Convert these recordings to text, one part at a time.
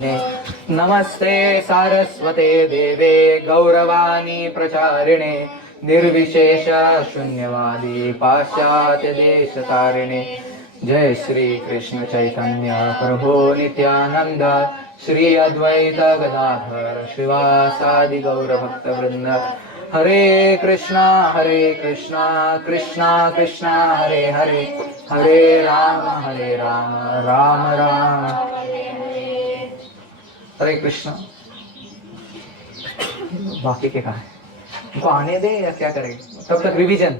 नमस्ते सारस्वते देवे गौरवाणी प्रचारिणे निर्विशेष शून्यवादी पाश्चात्य देश तारिणे। जय श्री कृष्ण चैतन्य प्रभु नित्यानंद श्री अद्वैत गदाधर श्रीवासादि गौर भक्त वृंद। हरे कृष्णा कृष्णा कृष्णा हरे हरे, हरे राम राम राम हरे कृष्णा। बाकी के कहा है, उनको आने दे या क्या करें, तब तक रिवीजन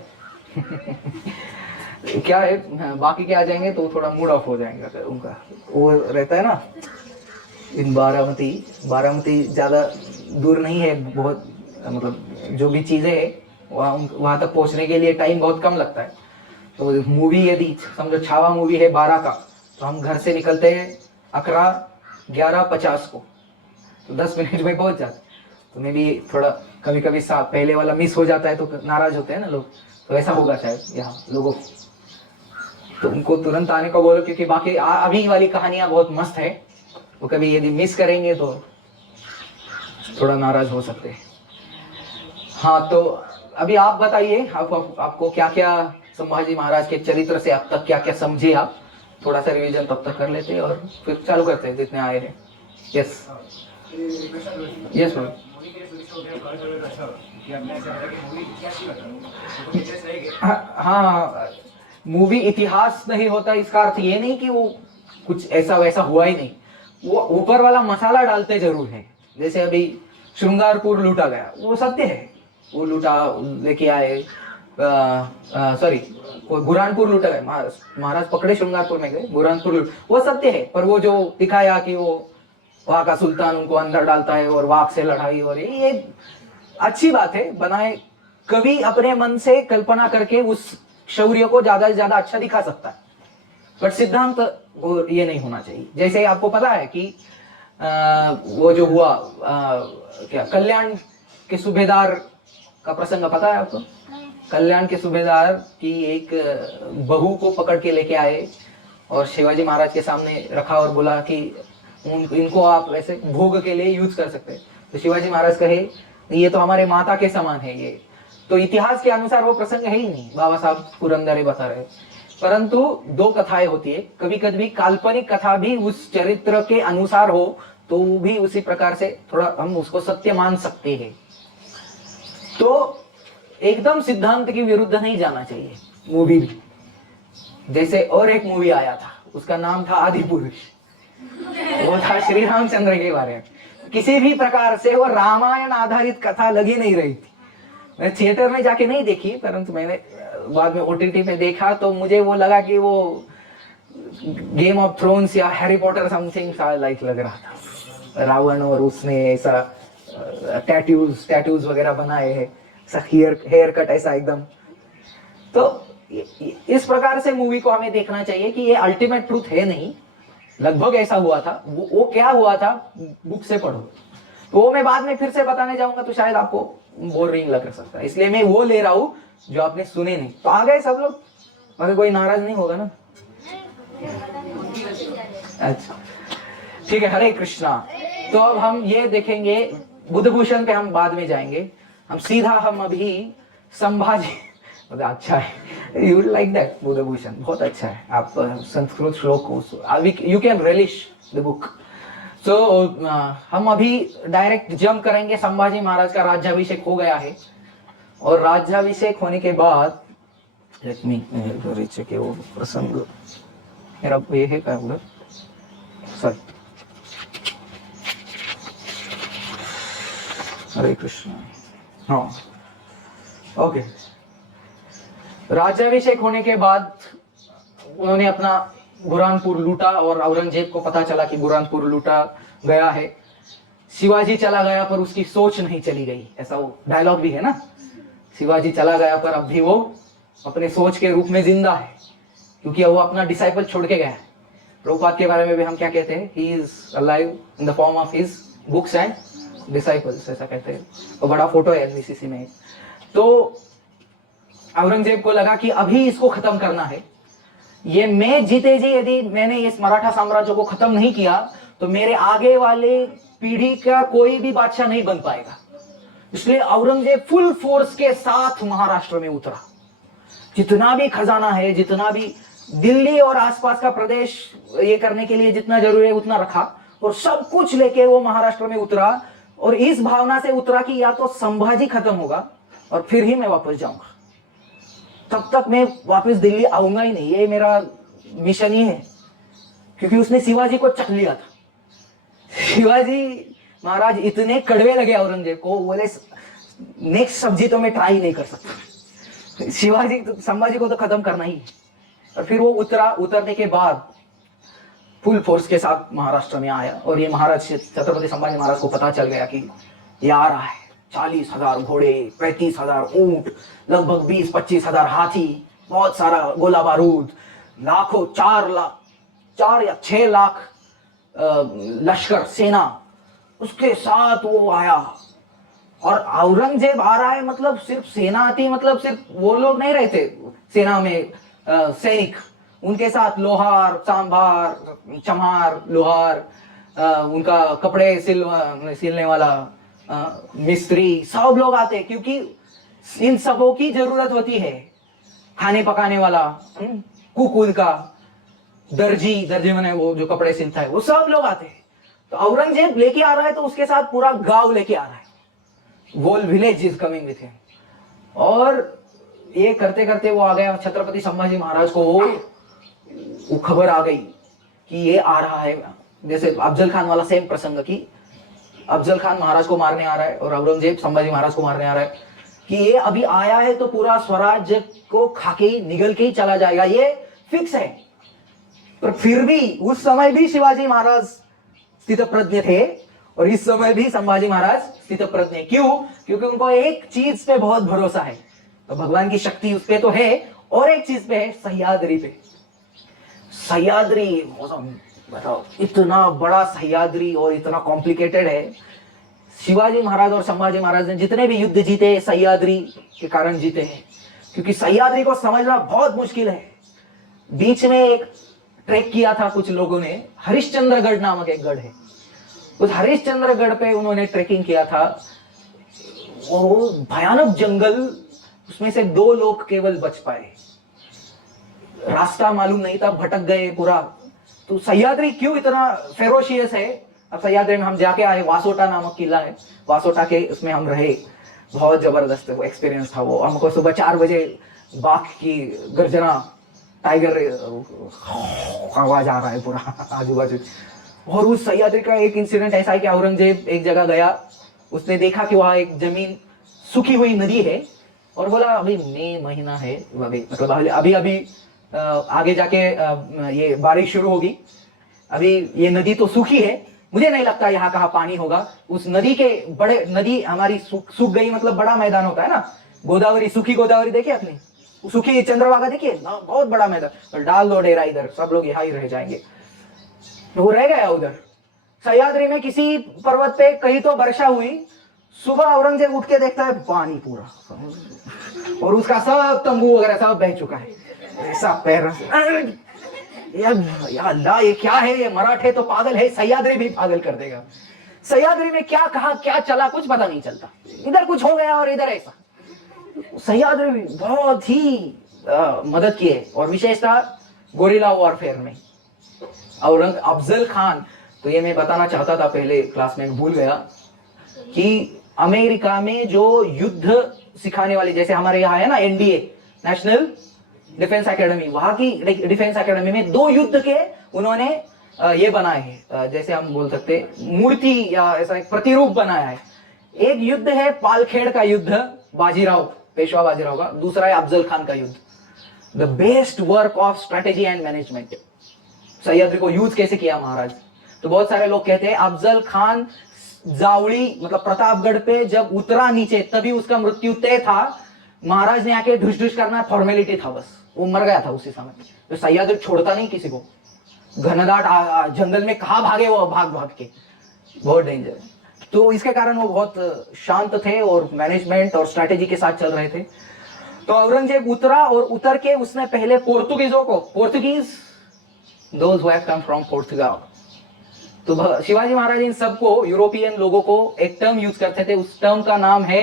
क्या है, बाकी के आ जाएंगे तो थोड़ा मूड ऑफ हो जाएगा उनका। वो रहता है ना, इन बारामती ज्यादा दूर नहीं है, बहुत मतलब जो भी चीजें है वहां तक पहुंचने के लिए टाइम बहुत कम लगता है। तो मूवी यदि समझो छावा मूवी है 12 का, तो हम घर से निकलते हैं 11:50 को, तो 10 मिनट में पहुंच जाते। तो मैं भी थोड़ा कभी कभी पहले वाला मिस हो जाता है तो नाराज होते हैं ना लोग, तो ऐसा होगा शायद यहाँ लोगों को, तो उनको तुरंत आने को बोलो, क्योंकि बाकी अभी वाली कहानियां बहुत मस्त है, वो कभी यदि मिस करेंगे तो थोड़ा नाराज हो सकते हैं। हाँ, तो अभी आप बताइए, आपको क्या क्या संभाजी महाराज के चरित्र से अब तक क्या क्या समझे आप, थोड़ा सा रिवीजन तब तक कर लेते हैं और फिर चालू करते हैं जितने आए हैं। Yes yes ma'am. हाँ, मूवी इतिहास नहीं होता इसका अर्थ ये नहीं कि वो कुछ ऐसा वैसा हुआ ही नहीं, वो ऊपर वाला मसाला डालते जरूर है। जैसे अभी श्रृंगारपुर लूटा गया, वो सत्य है, वो लूटा लेके आए, सॉरी बुरहानपुर लूटा गया, महाराज पकड़े श्रृंगारपुर में गए, बुरहानपुर वो सत्य है। पर वो जो दिखाया कि वो वहां का सुल्तान उनको अंदर डालता है और वाघ से लड़ाई हो रही, ये अच्छी बात है, बनाए कवि अपने मन से कल्पना करके उस शौर्य को ज्यादा से ज्यादा अच्छा दिखा सकता है, बट सिद्धांत वो ये नहीं होना चाहिए। जैसे आपको पता है कि वो जो हुआ क्या कल्याण के सूबेदार का प्रसंग पता है आपको? कल्याण के सूबेदार की एक बहू को पकड़ के लेके आए और शिवाजी महाराज के सामने रखा और बोला कि इनको आप ऐसे भोग के लिए यूज कर सकते हैं। तो शिवाजी महाराज कहे ये तो हमारे माता के समान है ये, तो इतिहास के अनुसार वो प्रसंग है ही नहीं, बाबा साहब पुरंदरे बता रहे। परंतु दो कथाएं होती है, कभी कभी काल्पनिक कथा भी उस चरित्र के अनुसार हो तो भी उसी प्रकार से थोड़ा हम उसको सत्य मान सकते हैं। तो एकदम सिद्धांत की विरुद्ध नहीं जाना चाहिए मूवी भी। जैसे और एक मूवी आया था, उसका नाम था आदि पुरुष, वो था श्री रामचंद्र के बारे में। किसी भी प्रकार से वो रामायण आधारित कथा लगी नहीं रही थी। मैं थिएटर में जाके नहीं देखी, परंतु मैंने बाद में ओटीटी पे देखा तो मुझे वो लगा कि वो गेम ऑफ थ्रोन्स या हैरी पॉटर समथिंग लाइक लग रहा था। रावण और उसने ऐसा टैटूज वगैरह बनाए हैं, हेयर कट ऐसा एकदम। तो इस प्रकार से मूवी को हमें देखना चाहिए कि ये अल्टीमेट ट्रूथ है नहीं, लगभग ऐसा हुआ था। वो क्या हुआ था बुक से पढ़ो, तो वो मैं बाद में फिर से बताने जाऊंगा तो शायद आपको बोरिंग लग सकता है, इसलिए मैं वो ले रहा हूं जो आपने सुने नहीं। तो आ गए सब लोग, मगर कोई नाराज नहीं होगा ना? अच्छा ठीक है, हरे कृष्णा। तो अब हम ये देखेंगे, बुद्धभूषण पे हम बाद में जाएंगे, हम अभी संभाजी अच्छा है, यू लाइक दैट बुद्धभूषण, बहुत अच्छा है। आप संस्कृत श्लोक you can relish the book. तो हम अभी डायरेक्ट जंप करेंगे, संभाजी महाराज का राज्याभिषेक हो गया है, और राज्याभिषेक होने के बाद लेट मी चेक वो प्रसंग मेरा ये है क्या उधर, सॉरी, हरे कृष्ण। हाँ ओके, राज्याभिषेक होने के बाद उन्होंने अपना बुरहानपुर लूटा, और औरंगजेब को पता चला कि बुरहानपुर लूटा गया है। शिवाजी चला गया पर उसकी सोच नहीं चली गई, ऐसा वो डायलॉग भी है ना, शिवाजी चला गया पर अब भी वो अपने सोच के रूप में जिंदा है, क्योंकि वो अपना डिसाइपल छोड़ के गया है। प्रभुपाद के बारे में भी हम क्या कहते हैं, he is alive in the form of his books and disciples, ऐसा कहते हैं। वो बड़ा फोटो है एनवीसीसी में। तो औरंगजेब को लगा कि अभी इसको खत्म करना है, ये मैं जीते जी यदि मैंने इस मराठा साम्राज्य को खत्म नहीं किया तो मेरे आगे वाले पीढ़ी का कोई भी बादशाह नहीं बन पाएगा। इसलिए औरंगजेब फुल फोर्स के साथ महाराष्ट्र में उतरा। जितना भी खजाना है, जितना भी दिल्ली और आसपास का प्रदेश ये करने के लिए जितना जरूरी है उतना रखा, और सब कुछ लेके वो महाराष्ट्र में उतरा। और इस भावना से उतरा कि या तो संभाजी खत्म होगा और फिर ही मैं वापस जाऊंगा, तब तक मैं वापस दिल्ली आऊंगा ही नहीं, ये मेरा मिशन ही है। क्योंकि उसने शिवाजी को चख लिया था। शिवाजी महाराज इतने कड़वे लगे औरंगजेब को, बोले नेक्स्ट सब्जी तो मैं ट्राई नहीं कर सकता, शिवाजी संभाजी को तो खत्म करना ही है। और फिर वो उतरने के बाद फुल फोर्स के साथ महाराष्ट्र में आया। और ये महाराज छत्रपति संभाजी महाराज को पता चल गया कि ये आ रहा है, 40,000 घोड़े, 35,000 ऊंट, लगभग 20-25,000 हाथी, बहुत सारा गोला बारूद, लाखों 4 या 6 लाख लश्कर सेना उसके साथ वो आया। और औरंगजेब आ रहा है मतलब सिर्फ सेना आती, मतलब सिर्फ वो लोग नहीं रहते सेना में सैनिक, उनके साथ लोहार, सांभार, चमार, लोहार, उनका कपड़े सिलने वाला मिस्त्री, सब लोग आते हैं। क्योंकि इन सबों की जरूरत होती है, खाने पकाने वाला, कुक, उनका दर्जी मैंने वो जो कपड़े सिलता है, वो सब लोग आते हैं। तो औरंगजेब लेके आ रहा है तो उसके साथ पूरा गांव लेके आ रहा है, whole village is coming with him. और ये करते करते वो आ गया, छत्रपति संभाजी महाराज को वो खबर आ गई कि ये आ रहा है। जैसे अफजल खान वाला सेम प्रसंग की अफजल खान महाराज को मारने आ रहा है और औरंगजेब संभाजी महाराज को मारने आ रहा है कि ये अभी आया है तो पूरा स्वराज्य को खाके ही निगल के ही चला जाएगा, ये फिक्स है। पर फिर भी उस समय भी शिवाजी महाराज स्थितप्रज्ञ थे और इस समय भी संभाजी महाराज स्थितप्रज्ञ। क्यों? क्योंकि उनको एक चीज पे बहुत भरोसा है, तो भगवान की शक्ति उस पे तो है, और एक चीज पे है, सह्याद्री पे। सह्याद्री बताओ, इतना बड़ा सह्याद्री और इतना कॉम्प्लिकेटेड है। शिवाजी महाराज और संभाजी महाराज ने जितने भी युद्ध जीते सह्याद्री के कारण जीते हैं, क्योंकि सह्याद्री को समझना बहुत मुश्किल है। बीच में एक ट्रैक किया था कुछ लोगों ने, हरिश्चंद्रगढ़ नामक एक गढ़ है, उस हरिश्चंद्रगढ़ पे उन्होंने ट्रैकिंग किया था। वो भयानक जंगल, उसमें से 2 लोग केवल बच पाए, रास्ता मालूम नहीं था, भटक गए पूरा। तो सह्याद्री क्यों इतना फेरोशियस है? अब सह्याद्री में हम जाके आए, वासोटा नामक किला है, वासोटा के उसमें हम रहे, बहुत जबरदस्त वो एक्सपीरियंस था। वो हमको सुबह 4 बजे बाघ की गर्जना, टाइगर आवाज आ रहा है पूरा आजू बाजू। और उस सह्याद्री का एक इंसिडेंट ऐसा है कि औरंगजेब एक जगह गया, उसने देखा कि वहां एक जमीन सूखी हुई नदी है, और बोला अभी मई महीना है, मतलब अभी आगे जाके ये बारिश शुरू होगी, अभी ये नदी तो सूखी है, मुझे नहीं लगता यहाँ कहाँ पानी होगा। उस नदी के बड़े, नदी हमारी सूख गई, मतलब बड़ा मैदान होता है ना, गोदावरी, सूखी गोदावरी देखिए आपने, सूखी चंद्रभागा देखिए ना, बहुत बड़ा मैदान, तो डाल दो डेरा इधर, सब लोग यहाँ ही रह जाएंगे। वो रह गया उधर सह्याद्री में किसी पर्वत पे, कहीं तो वर्षा हुई, सुबह औरंगजेब उठ के देखता है पानी पूरा, और उसका सब तंबू वगैरह सब बह चुका है, ऐसा पैर, या अल्लाह ये क्या है, ये मराठे तो पागल है, सह्याद्री भी पागल कर देगा। सह्याद्री में क्या कहा क्या चला कुछ पता नहीं चलता, इधर कुछ हो गया और इधर ऐसा। सह्याद्री बहुत ही मदद किए, और विशेषतः गोरिल्ला वॉरफेयर में। अफजल खान, तो ये मैं बताना चाहता था पहले क्लास में, भूल गया कि अमेरिका में जो युद्ध सिखाने वाली, जैसे हमारे यहाँ है ना एनडीए, नेशनल डिफेंस एकेडमी, वहां की डिफेंस एकेडमी में 2 युद्ध के उन्होंने ये बनाए हैं, जैसे हम बोल सकते मूर्ति या ऐसा एक प्रतिरूप बनाया है। एक युद्ध है पालखेड़ का युद्ध, बाजीराव, पेशवा बाजीराव का, दूसरा है अफजल खान का युद्ध। The best work of strategy and management. Sahyadri को यूज कैसे किया महाराज, तो बहुत सारे लोग कहते हैं अफजल खान जावड़ी मतलब प्रतापगढ़ पे जब उतरा नीचे तभी उसका मृत्यु तय था, महाराज ने आके ढुस ढुस करना फॉर्मेलिटी था, बस वो मर गया था उसी समय। तो सह्याद्री छोड़ता नहीं किसी को, घनदाट जंगल में कहा भागे वो, भाग भाग के, बहुत डेंजर। तो इसके कारण वो बहुत शांत थे और मैनेजमेंट और स्ट्रैटेजी के साथ चल रहे थे। तो औरंगजेब उतरा, और उतर के उसने पहले पोर्तुगीजों को, Portuguese those who have come from Portugal, तो शिवाजी महाराज इन सबको, यूरोपियन लोगों को एक टर्म यूज करते थे, उस टर्म का नाम है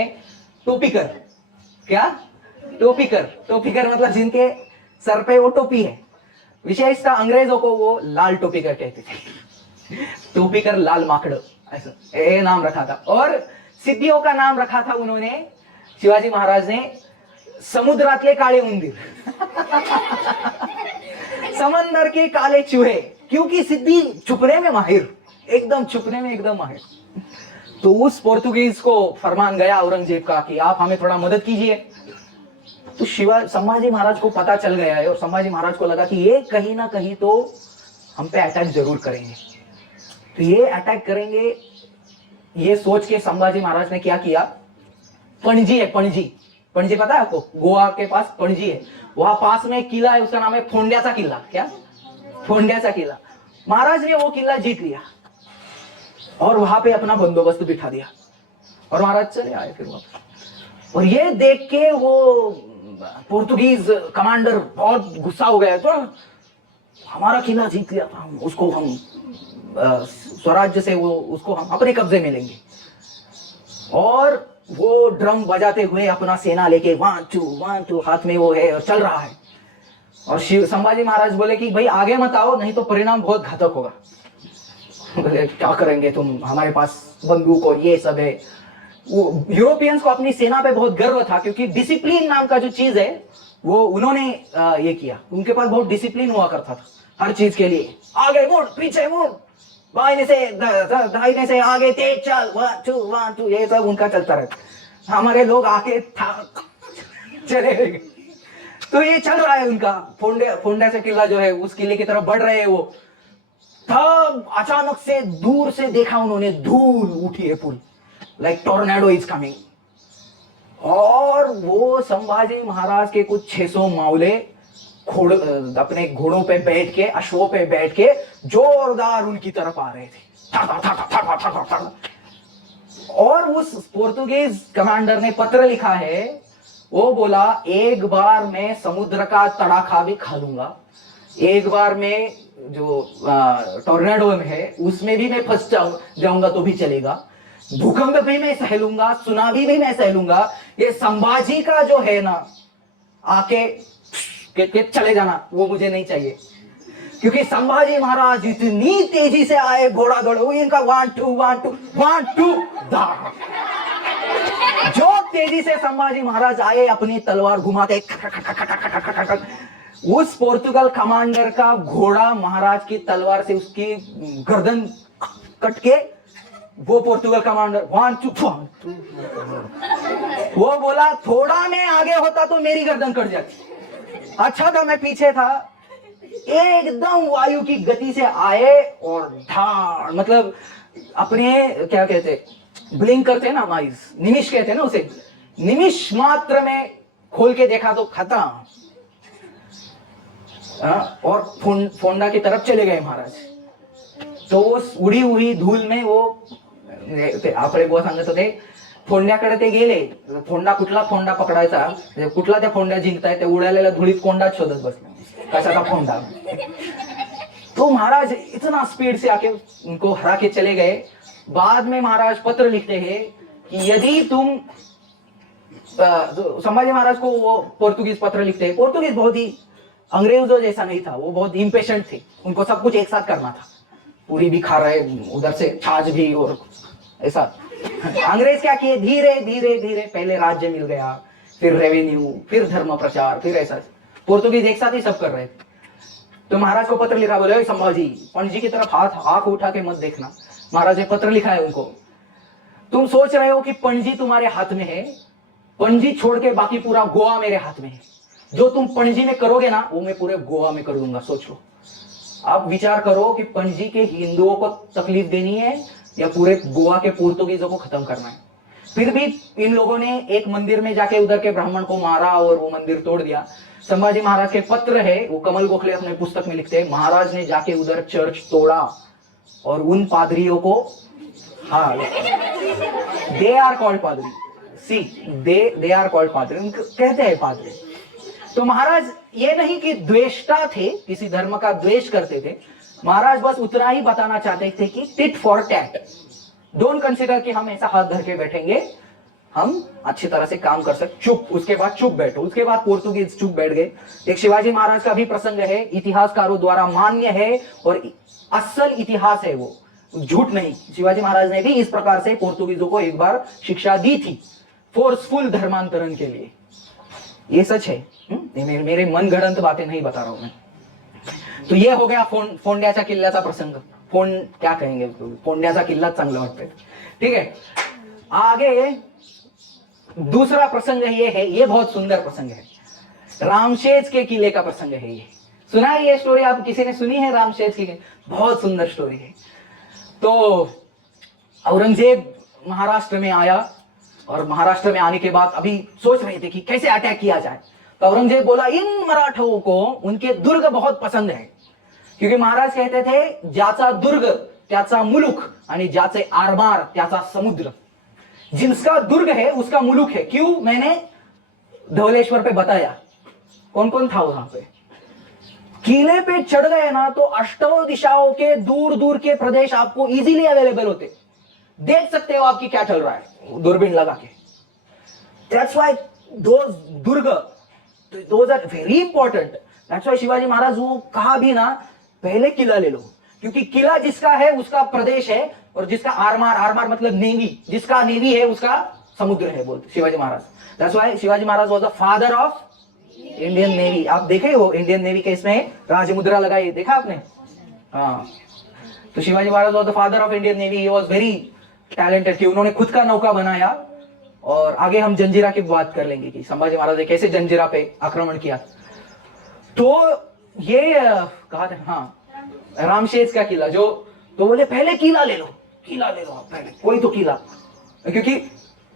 टोपीकर। क्या? टोपीकर। टोपीकर मतलब जिनके सर पे वो टोपी है। विशेषतः अंग्रेजों को वो लाल टोपीकर कहते थे। टोपीकर, लाल माकड़, ऐसा ये नाम रखा था। और सिद्धियों का नाम रखा था उन्होंने, शिवाजी महाराज ने, समुद्रातले काळे उंदीर। समंदर के काले चूहे, क्योंकि सिद्धि छुपने में माहिर, एकदम छुपने में एकदम माहिर। तो उस पोर्तुगीज को फरमान गया औरंगजेब का कि आप हमें थोड़ा मदद कीजिए। तो संभाजी महाराज को पता चल गया है और संभाजी महाराज को लगा कि ये कहीं ना कहीं तो हम पे अटैक जरूर करेंगे, तो ये अटैक करेंगे, ये सोच के संभाजी महाराज ने क्या किया, पणजी है, पणजी, पणजी पता है आपको? गोवा के पास पणजी है, वहां पास में एक किला है, उसका नाम है फोंड्याचा किला। क्या? फोंड्याचा किला। महाराज ने वो किला जीत लिया और वहां पे अपना बंदोबस्त बिठा दिया और महाराज चले आए फिर वापस। और ये देख के वो पोर्तुगीज कमांडर बहुत गुस्सा हो गया, तो हमारा किला जीत लिया था, उसको हम स्वराज्य से, वो उसको हम अपने कब्जे में लेंगे। और वो ड्रम बजाते हुए अपना सेना लेके 1 2 1 2 हाथ में वो है और चल रहा है। और संभाजी महाराज बोले कि भाई आगे मत आओ, नहीं तो परिणाम बहुत घातक होगा। बोले क्या करेंगे तुम, हमारे पास बंदूक और ये सब है। वो यूरोपियंस को अपनी सेना पे बहुत गर्व था, क्योंकि डिसिप्लिन नाम का जो चीज है वो उन्होंने ये किया। उनके पास बहुत डिसिप्लिन हुआ करता था हर चीज के लिए। आगे मुड़, पीछे मुड़, बाईं से दाहिने से आगे तेज चल, 1 2 1 2, ये सब उनका चलता रहता। हमारे लोग आके चले गए। तो ये चल रहा है उनका, फोंडा से किला जो है, उस किले की तरफ बढ़ रहे हैं वो। तब अचानक से दूर से देखा उन्होंने, धूल उठी है पूरी, लाइक टोर्नेडो इज कमिंग। और वो संभाजी महाराज के कुछ 600 मावले अपने घोड़ों पे बैठ के, अश्वों पे बैठ के जोरदार उनकी तरफ आ रहे थे। और उस पोर्तुगीज कमांडर ने पत्र लिखा है, वो बोला एक बार मैं समुद्र का तड़ाका भी खा लूंगा, एक बार मैं जो टोर्नेडो में है उसमें भी मैं फंस जाऊंगा तो भी चलेगा, भूकंप भी मैं सह लूंगा, सुनामी भी मैं सह लूंगा, ये संभाजी का जो है ना आके के चले जाना, वो मुझे नहीं चाहिए। क्योंकि संभाजी महाराज इतनी तेजी से आए, घोड़ा दौड़े, इनका 1 2 1 2 1 2 जो तेजी से संभाजी महाराज आए अपनी तलवार घुमाते, उस पोर्तुगल कमांडर का घोड़ा महाराज की तलवार से उसकी गर्दन कट के, वो पोर्तुगल कमांडर 1 2 1 2, वो बोला थोड़ा मैं आगे होता तो मेरी गर्दन कट जाती, अच्छा था मैं पीछे था। एकदम वायु की गति से आए और धाड़, मतलब अपने क्या कहते, ब्लिंक करते हैं ना आइज, निमिष कहते हैं ना उसे, निमिष मात्र में खोल के देखा तो खत्म। और फोंडा की तरफ चले गए महाराज। तो उस उड़ी हुई धूल में वो आपले बुवा सांगत होते, फोंड्याकडे ते गेले, फोंडा कुठला फोंडा पकडायचा, कुठला त्या फोंड्या जिंकताय, ते उडालेल्या धुळीत कोंडाच शोधत बसले, कशाचा फोंडा। तो महाराज इतना स्पीड से आके उनको हरा के चले गए। बाद में महाराज पत्र लिखते हैं कि यदि तुम, संभाजी महाराज को वो पोर्तुगीज पत्र लिखते हैं। पोर्तुगीज बहुत ही अंग्रेजों जैसा नहीं था, वो बहुत इम्पेशेंट थे, उनको सब कुछ एक साथ करना था, पूरी भी खा रहे, उधर से छाछ भी, और ऐसा। अंग्रेज क्या किए, धीरे धीरे धीरे पहले राज्य मिल गया, फिर रेवेन्यू, फिर धर्म प्रचार, फिर ऐसा। पोर्तुगीज एक साथ ही सब कर रहे थे। तो महाराज को पत्र लिखा, बोले संभाजी पणजी की तरफ आंख उठा के मत देखना। महाराज ने पत्र लिखा है उनको, तुम सोच रहे हो कि पणजी तुम्हारे हाथ में है, पणजी छोड़ के बाकी पूरा गोवा मेरे हाथ में है, जो तुम पणजी में करोगे ना वो मैं पूरे गोवा में कर दूंगा। सोच लो, आप विचार करो कि पणजी के हिंदुओं को तकलीफ देनी है या पूरे गोवा के पोर्तुगीजों को खत्म करना है। फिर भी इन लोगों ने एक मंदिर में जाके उधर के ब्राह्मण को मारा और वो मंदिर तोड़ दिया। संभाजी महाराज के पत्र है, वो कमल गोखले अपने पुस्तक में लिखते हैं, महाराज ने जाके उधर चर्च तोड़ा और उन पादरियों को, हाँ, दे आर कॉल्ड पादरी, सी दे आर कॉल्ड पादरी, कहते हैं पादरी। तो महाराज ये नहीं कि द्वेष्टा थे, किसी धर्म का द्वेष करते थे, महाराज बस उतना ही बताना चाहते थे कि tit for tat, don't consider कि हम ऐसा हाथ धर के बैठेंगे, हम अच्छी तरह से काम कर सकते, चुप, उसके बाद चुप बैठो। उसके बाद पोर्तुगीज चुप बैठ गए। एक शिवाजी महाराज का भी प्रसंग है, इतिहासकारों द्वारा मान्य है और असल इतिहास है, वो झूठ नहीं। शिवाजी महाराज ने भी इस प्रकार से पोर्तुगीजों को एक बार शिक्षा दी थी फोर्सफुल धर्मांतरण के लिए, ये सच है। मेरे मन गढ़ंत बातें नहीं बता रहा हूं मैं। तो ये हो गया फोंड्याचा किल्ल्याचा प्रसंग। क्या कहेंगे, फोंड्याचा किल्ला चांगला वाटतंय, ठीक है। आगे दूसरा प्रसंग ये है, ये बहुत सुंदर प्रसंग है, रामशेज के किले का प्रसंग है। ये सुना है ये स्टोरी, आप किसी ने सुनी है रामशेज की? बहुत सुंदर स्टोरी है। तो औरंगजेब महाराष्ट्र में आया और महाराष्ट्र में आने के बाद अभी सोच रहे थे कि कैसे अटैक किया जाए। तो औरंगजेब बोला इन मराठों को उनके दुर्ग बहुत पसंद है, क्योंकि महाराज कहते थे ज्याचा दुर्ग त्याचा मुलुक आणि ज्याचे आरमार त्याचा समुद्र। जिसका दुर्ग है उसका मुलुक है। क्यों? मैंने धवलेश्वर पे बताया कौन कौन था वहां पे। किले पे चढ़ गए ना तो अष्टों दिशाओं के दूर दूर के प्रदेश आपको इजीली अवेलेबल होते, देख सकते हो आपकी क्या चल रहा है दूरबीन लगा के। दैट्स व्हाई दोज दुर्ग, those are very important. That's why Shivaji Maharaj वो कहा भी ना पहले किला ले लो, क्योंकि किला जिसका है उसका प्रदेश है, और जिसका आरमार, आरमार मतलब नेवी, जिसका नेवी है उसका समुद्र है, बोलते Shivaji Maharaj. That's why Shivaji Maharaj was the father of Indian navy. आप देखे हो इंडियन नेवी के इसमें राजमुद्रा लगाई, देखा आपने? हाँ, तो Shivaji Maharaj was the father of Indian navy. He was very talented कि उन्होंने खुद का नौका बनाया। और आगे हम जंजीरा की बात कर लेंगे कि संभाजी महाराज ने कैसे जंजीरा पे आक्रमण किया। तो ये कहा था, हाँ, रामशेज का किला जो, तो बोले पहले किला ले लो, किला ले लो आप पहले, कोई तो किला। क्योंकि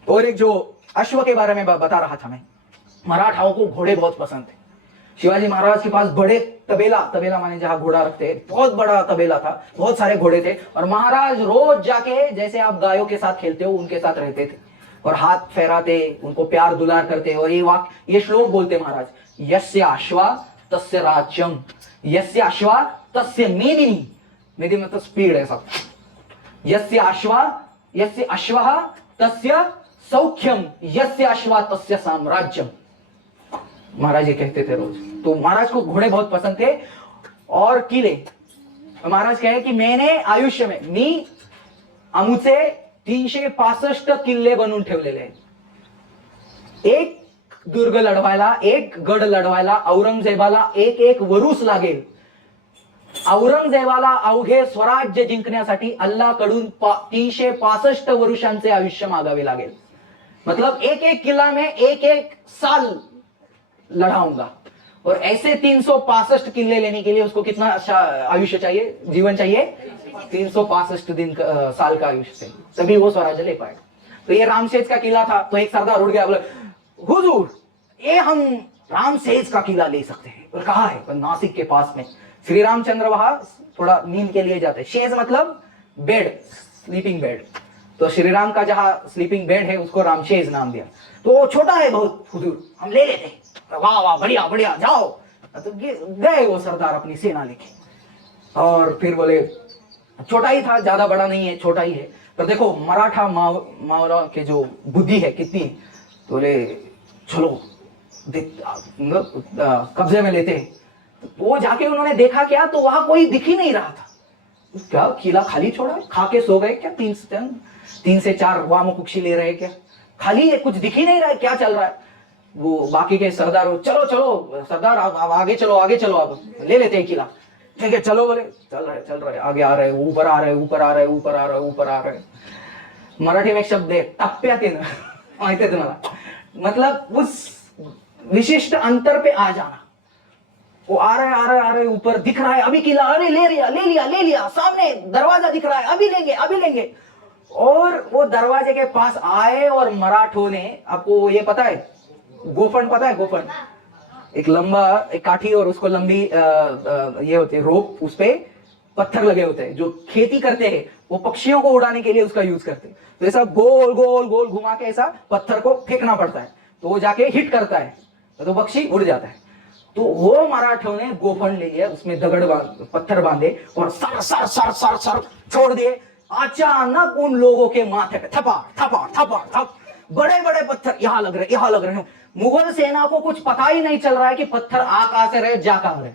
और एक जो अश्व के बारे में बता रहा था मैं, मराठाओं को घोड़े बहुत पसंद थे। शिवाजी महाराज के पास बड़े तबेला, तबेला माने जहां घोड़ा रखते हैं, बहुत बड़ा तबेला था, बहुत सारे घोड़े थे। और महाराज रोज जाके जैसे आप गायों के साथ खेलते हो उनके साथ रहते थे और हाथ फहराते, उनको प्यार दुलार करते। और ये श्लोक बोलते महाराज, यस्य अश्वा तस्य राज्यम, यस्य अश्वा तस्य मेदिनी, मेदिनी मतलब स्पीड है सब। यस्य अश्वा तस्य सौख्यम, यस्य अश्वा तस्य साम्राज्यम, महाराज ये कहते थे रोज। तो महाराज को घोड़े बहुत पसंद थे और किले। महाराज कहे कि मैंने आयुष्य में मी अमुचे 365 किल्ले बनवून ठेवलेले आहेत। एक दुर्ग लढवायला, एक गड लढवायला औरंगजेबाला एक एक वरुस लागेल। औरंगजेबाला अवघे स्वराज्य जिंकण्यासाठी अल्लाहकडून 365 वर्षांचे आयुष्य मागावे लागेल। मतलब एक एक किला में एक एक साल लड़ाऊंगा। और ऐसे 365 किले लेने के लिए उसको कितना आयुष्य चाहिए, जीवन चाहिए? 365 दिन साल का आयुष्य चाहिए, तभी वो स्वराज्य ले पाएगा। तो ये रामशेज का किला था। तो एक सरदार उठ गया, बोले हुजूर ये हम रामशेज का किला ले सकते हैं। और कहा है? नासिक के पास में। श्री रामचंद्र वहां थोड़ा नींद के लिए जाते। शेज मतलब बेड, स्लीपिंग बेड। तो श्री राम का जहां स्लीपिंग बेड है उसको रामशेज नाम दिया। तो छोटा है बहुत हुजूर, हम ले लेते हैं। वाह वाह, बढ़िया बढ़िया, जाओ। तो गए वो सरदार अपनी सेना लेके। और फिर बोले छोटा ही था, ज्यादा बड़ा नहीं है, छोटा ही है। पर देखो मराठा मावरा के जो बुद्धि है कितनी। तो बोले चलो कब्जे में लेते। तो वो जाके उन्होंने देखा क्या, तो वहां कोई दिख ही नहीं रहा था। क्या किला खाली छोड़ा है? खा के सो गए क्या? 3 से 4 वामकुक्षी ले रहे क्या? खाली है, कुछ दिख ही नहीं रहा है, क्या चल रहा है? वो बाकी के सरदार, चलो चलो सरदार आप आगे चलो, आगे चलो, आप ले लेते हैं किला। ठीक है चलो। बोले चल रहे आगे आ रहे, ऊपर आ रहे, ऊपर आ रहे, ऊपर आ रहे, ऊपर आ रहे। मराठी में एक शब्द है टप्प्यात येणं, माहिती है तुम्हाला? मतलब उस विशिष्ट अंतर पे आ जाना। वो आ रहे ऊपर, दिख रहा है अभी किला, अरे ले लिया, सामने दरवाजा दिख रहा है, अभी लेंगे। और वो दरवाजे के पास आए और मराठों ने, आपको ये पता है गोफन पता है? गोफन एक लंबा एक काठी और उसको लंबी ये होती है रोप, उस पे पत्थर लगे होते हैं। जो खेती करते हैं वो पक्षियों को उड़ाने के लिए उसका यूज करते हैं। तो ऐसा गोल गोल गोल घुमा के ऐसा पत्थर को फेंकना पड़ता है, तो वो जाके हिट करता है तो पक्षी उड़ जाता है। तो वो मराठों ने गोफन ले लिया, उसमें पत्थर बांधे और sir sir sir sir sir छोड़ दिए। अचानक उन लोगों के माथे पे थपा थपा थपा थप, बड़े बड़े पत्थर यहाँ लग रहे, यहाँ लग रहे हैं। मुगल सेना को कुछ पता ही नहीं चल रहा है कि पत्थर आ कहां से रहे, जा कहां रहे।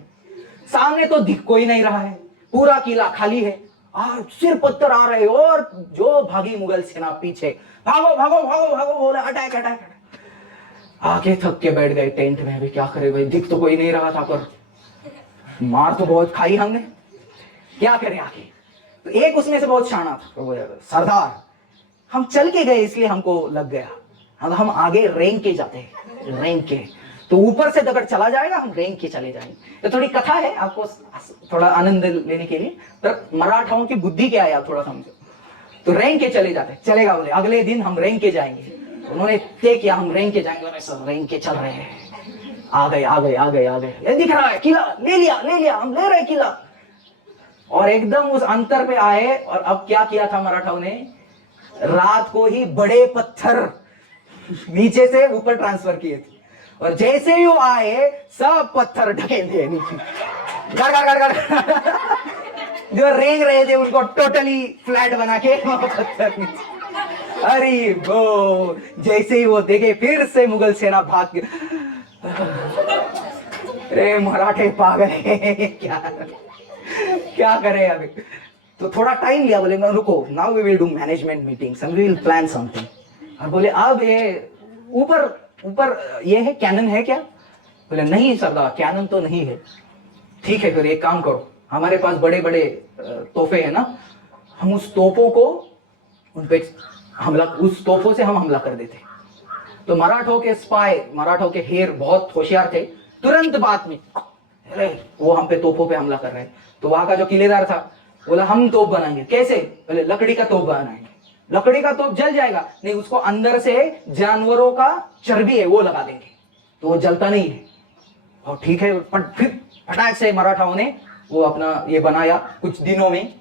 सामने तो दिख कोई नहीं रहा है, पूरा किला खाली है, सिर्फ पत्थर आ रहे और जो भागी मुगल सेना पीछे, भागो भागो भागो भागो, बोले अटैक अटैक। आगे थक के बैठ गए टेंट में, भी क्या करे भाई, दिख तो कोई नहीं रहा था, पर मार तो बहुत खाई हमने, क्या करें आगे। तो एक उसमें से बहुत शाना था, तो सरदार हम चल के गए इसलिए हमको लग गया, हम आगे रेंग के जाते हैं, रेंग के तो ऊपर से अगर चला जाएगा हम रेंग के चले जाएंगे। तो थोड़ी कथा है आपको थोड़ा आनंद लेने के लिए, तो मराठाओं की बुद्धि क्या है आप थोड़ा समझो। तो रेंग के चले जाते, चलेगा बोले अगले दिन हम रेंग के जाएंगे। उन्होंने तय किया हम रेंग के जाएंगे, सर रेंग के चल रहे हैं, आ गए आ गए आ गए आ गए, ये दिख रहा है किला, ले लिया हम ले रहे किला। और एकदम उस अंतर पे आए, और अब क्या किया था मराठाओं ने, रात को ही बड़े पत्थर नीचे से ऊपर ट्रांसफर किए थे, और जैसे ही वो आए सब पत्थर ढकेल दिए नीचे, गड़ गड़ गड़ गड़ जो रेंग रहे थे उनको टोटली फ्लैट बना के पत्थर नीचे। अरे वो जैसे ही वो देखे फिर से मुगल सेना भाग गई। अरे मराठे पागल है, क्या करे अभी। तो थोड़ा टाइम लिया, बोले रुको, now we will do management meetings and we will plan something. और बोले अब ये ऊपर ये है, कैनन है क्या? बोले नहीं सरदार, कैनन तो नहीं है। ठीक है फिर एक काम करो, हमारे पास बड़े बड़े तोहफे है ना, हम उस तोपों को उन पे हमला, उस तोपों से हम हमला कर देते। तो मराठों के स्पाई, मराठों के हेर बहुत होशियार थे, तुरंत बात में वो हम पे तोपों पे हमला कर रहे हैं। तो वहां का जो किलेदार था बोला हम तोप बनाएंगे। कैसे? बोले लकड़ी का तोप बनाएंगे। लकड़ी का तोप जल जाएगा नहीं, उसको अंदर से जानवरों का चर्बी है वो लगा देंगे तो वो जलता नहीं है। और ठीक है, फिर फटाक से मराठाओं ने वो अपना ये बनाया कुछ दिनों में।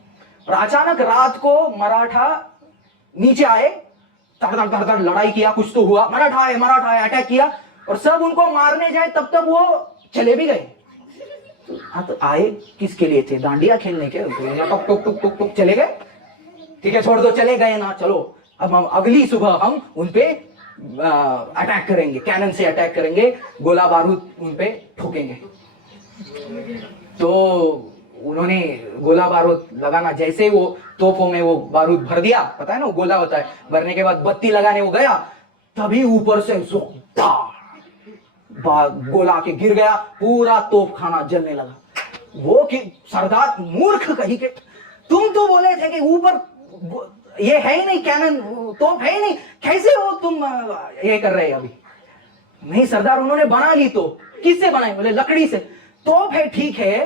और अचानक रात को मराठा नीचे आए, तड़ तड़ तड़ लड़ाई किया, कुछ तो हुआ, मराठा आए अटैक किया, और सब उनको मारने जाए तब तक वो चले भी गए। हाँ तो आए किसके लिए थे? डांडिया खेलने के? टुक टुक टुक टुक टुक चले गए। ठीक है छोड़ दो, चले गए ना, चलो अब हम अगली सुबह हम उनपे अटैक करेंगे, कैनन से अटैक करेंगे, गोला बारूद उनपे ठोकेंगे। तो उन्होंने गोला बारूद लगाना, जैसे वो तोपों में वो बारूद भर दिया, पता है ना वो गोला होता है, भरने के बाद बत्ती लगाने वो गया, तभी ऊपर से गोला के गिर गया, पूरा तोप खाना जलने लगा। वो कि सरदार मूर्ख कहीं के, तुम तो बोले थे कि ऊपर ये है ही नहीं, कैनन तोप है ही नहीं, कैसे हो तुम ये कर रहे हैं अभी? नहीं सरदार, उन्होंने बना ली तो। किससे बनाई? बोले लकड़ी से। तोप है ठीक है,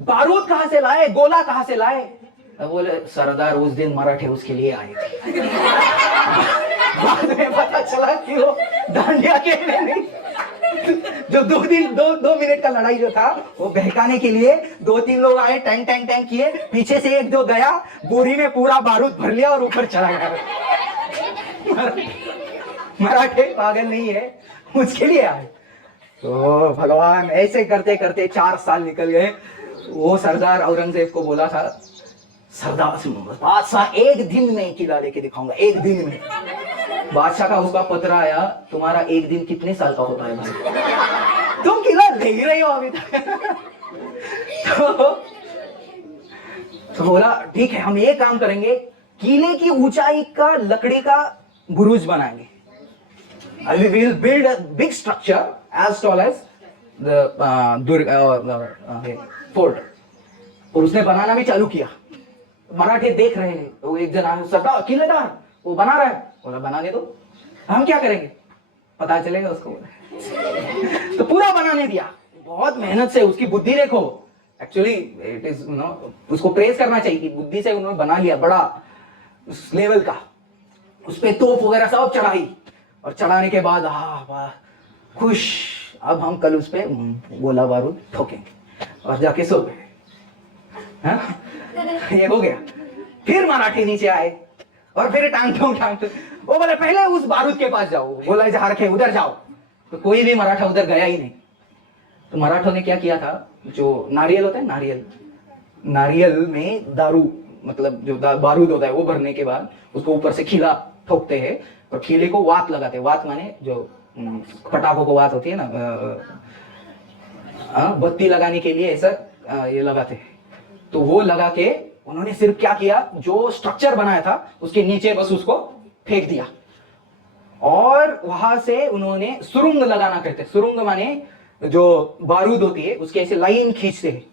बारूद कहां से लाए, गोला कहां से लाए? बोले सरदार उस दिन मराठे उसके लिए आए थे। बाद में पता चला कि वो डांडिया खेलने नहीं, जो दो मिनट का लड़ाई जो था वो बहकाने के लिए 2-3 लोग आए, टैंक टैंक टैंक किए, पीछे से एक जो गया बोरी में पूरा बारूद भर लिया और ऊपर चला गया। मराठे पागल नहीं है, उसके लिए आए। तो भगवान, ऐसे करते करते 4 साल निकल गए। वो सरदार औरंगजेब को बोला था, सरदार बादशाह एक दिन में किला लेके दिखाऊंगा, एक दिन में। बादशाह का उसका पत्र आया, तुम्हारा एक दिन कितने साल का होता है भाई, तुम किला ले ही रही हो अभी तक। तो बोला ठीक है, हम ये काम करेंगे, किले की ऊंचाई का लकड़ी का बुरुज बनाएंगे। We will build a big structure as tall as the fort। और उसने बनाना भी चालू किया। मराठे देख रहे हैं, वो एक जन सरदार किलेदार वो बना रहा है, बोला बनाने दो, हम क्या करेंगे, पता चलेगा उसको। तो पूरा बनाने दिया, बहुत मेहनत से, उसकी बुद्धि देखो, एक्चुअली इट इज उसको प्रेज करना चाहिए कि बुद्धि से उन्होंने बना लिया बड़ा उस लेवल का। उस पे तोप वगैरह सब चढ़ाई, और चढ़ाने के बाद वाह खुश, अब हम कल उस पे गोला बारूद ठोकेंगे और जाके सो गए। ये हो गया। फिर मराठी नीचे आए और फिर टांग वो बोले पहले उस बारूद के पास जाओ, गोला जहां रखे उधर जाओ। तो कोई भी मराठा उधर गया ही नहीं। तो मराठों ने क्या किया था, जो नारियल होता है, नारियल में दारू मतलब जो बारूद होता है वो भरने के बाद उसको ऊपर से खीला ठोकते हैं और खीले को वात लगाते हैं। वात माने जो पटाखों को वात होती है ना, बत्ती लगाने के लिए ऐसा ये लगाते हैं। तो वो लगा के उन्होंने सिर्फ क्या किया, जो स्ट्रक्चर बनाया था उसके नीचे बस उसको फेंक दिया और वहां से उन्होंने सुरुंग लगाना कहते हैं। सुरुंग माने जो बारूद होती है उसके ऐसे लाइन खींचते हैं।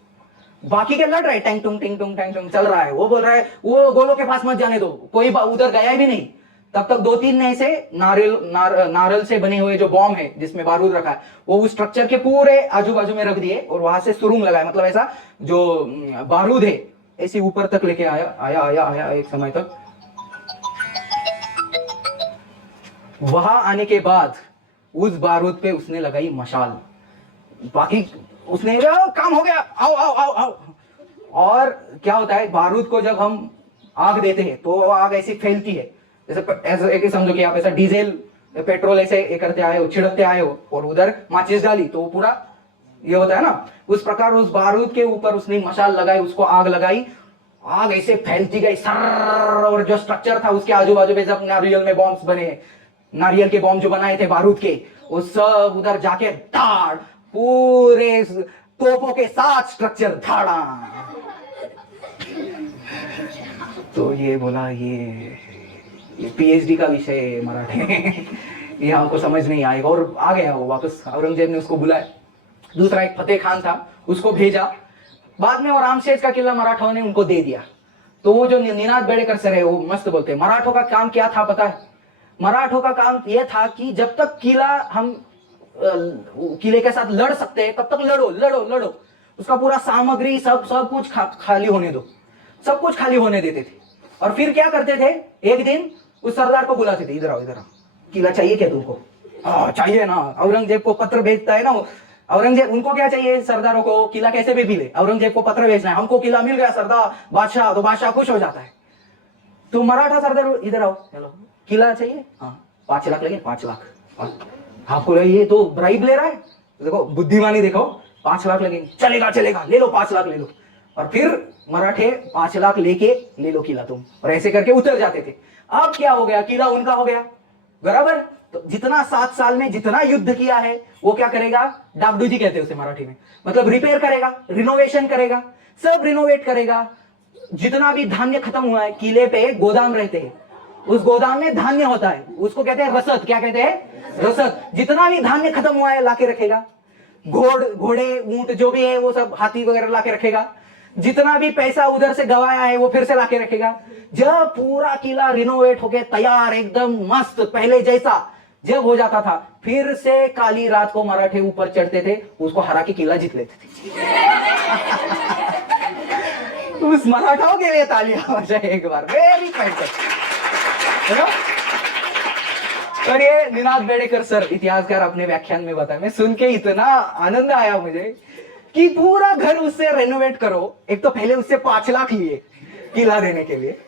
बाकी के लड़ रहे, टैंग टुंग टिंग टुंग टैंग टुंग चल रहा है, वो बोल रहा है वो गोलों के पास मत जाने दो, कोई उधर गया भी नहीं। तब तक 2-3 ऐसे नारल से बने हुए जो बॉम्ब है जिसमें बारूद रखा है वो उस स्ट्रक्चर के पूरे आजू बाजू में रख दिए और वहां से सुरुंग लगाए, मतलब ऐसा जो बारूद है ऐसे ऊपर तक लेके आया आया आया आया एक समय तक। वहां आने के बाद उस बारूद पे उसने लगाई मशाल। बाकी उसने काम हो गया, आओ आओ आओ आओ। और क्या होता है, बारूद को जब हम आग देते हैं तो वो आग ऐसी फैलती है जैसे एक समझो कि आप ऐसा डीजल पेट्रोल ऐसे करते आए हो, छिड़कते आए हो और उधर माचिस डाली तो पूरा ये होता है ना, उस प्रकार उस बारूद के ऊपर उसने मशाल लगाई, उसको आग लगाई, आग ऐसे फैलती गई सर। और जो स्ट्रक्चर था उसके आजू बाजू में जब नारियल में बॉम्ब्स बने, नारियल के बॉम्ब जो बनाए थे बारूद के, वो सब उधर जाके धाड़, पूरे तोपों के साथ स्ट्रक्चर धाड़ा। तो ये बोला ये पीएचडी का विषय है मराठी ये हमको समझ नहीं आएगा, और आ गया वो वापस। औरंगजेब ने उसको बुलाया, दूसरा एक फतेह खान था उसको भेजा। बाद में और रामशेज का किला मराठों ने उनको दे दिया। तो वो जो निनाद बेड़ेकर सर है वो मस्त बोलते हैं, मराठों का काम क्या था पता है? मराठों का काम यह था कि जब तक किला हम किले के साथ लड़ सकते हैं तब तक लड़ो लड़ो लड़ो, उसका पूरा सामग्री सब कुछ खाली होने दो, सब कुछ खाली होने देते थे। और फिर क्या करते थे, एक दिन उस सरदार को बुलाते थे, इधर आओ इधर आओ, किला चाहिए क्या तुमको? चाहिए ना। औरंगजेब को पत्र भेजता है ना औरंगजेब, उनको क्या चाहिए सरदारों को, किला कैसे भी मिले, औरंगजेब को पत्र भेजना है, हमको किला मिल गया सरदार बादशाह, तो बादशाह खुश हो जाता है। तो मराठा सरदार इधर आओ, चलो किला चाहिए, हाँ 5 लाख लगे, 5 लाख आपको ये तो ब्राइब ले रहा है, देखो बुद्धिमानी देखो, 5 लाख लगेंगे, चलेगा चलेगा ले लो 5 लाख ले लो। और फिर मराठे 5 लाख लेके ले लो किला तुम, और ऐसे करके उतर जाते थे। अब क्या हो गया, किला उनका हो गया बराबर। तो जितना 7 साल में जितना युद्ध किया है वो क्या करेगा, डागडूजी कहते हैं उसे मराठी में, मतलब रिपेयर करेगा, रिनोवेशन करेगा, सब रिनोवेट करेगा। जितना भी धान्य खत्म हुआ है, किले पे गोदाम रहते हैं, उस गोदाम में धान्य होता है, उसको कहते हैं रसद। क्या कहते हैं? रसद। जितना भी धान्य खत्म हुआ है लाके रखेगा, घोड़े ऊंट जो भी है वो सब, हाथी वगैरह लाके रखेगा। जितना भी पैसा उधर से गवाया है वो फिर से लाके रखेगा। जब पूरा किला रिनोवेट होके तैयार एकदम मस्त पहले जैसा जब हो जाता था, फिर से काली रात को मराठे ऊपर चढ़ते थे, उसको हरा के किला जीत लेते थे उस मराठाओं के लिए तालियां हो जाए एक बार, वेरी फैंटास्टिक। और ये निनाद बेड़ेकर सर इतिहासकार अपने व्याख्यान में बताया, मैं सुन के इतना आनंद आया मुझे कि पूरा घर उससे रेनोवेट करो। एक तो पहले उससे 5 लाख लिए किला देने के लिए,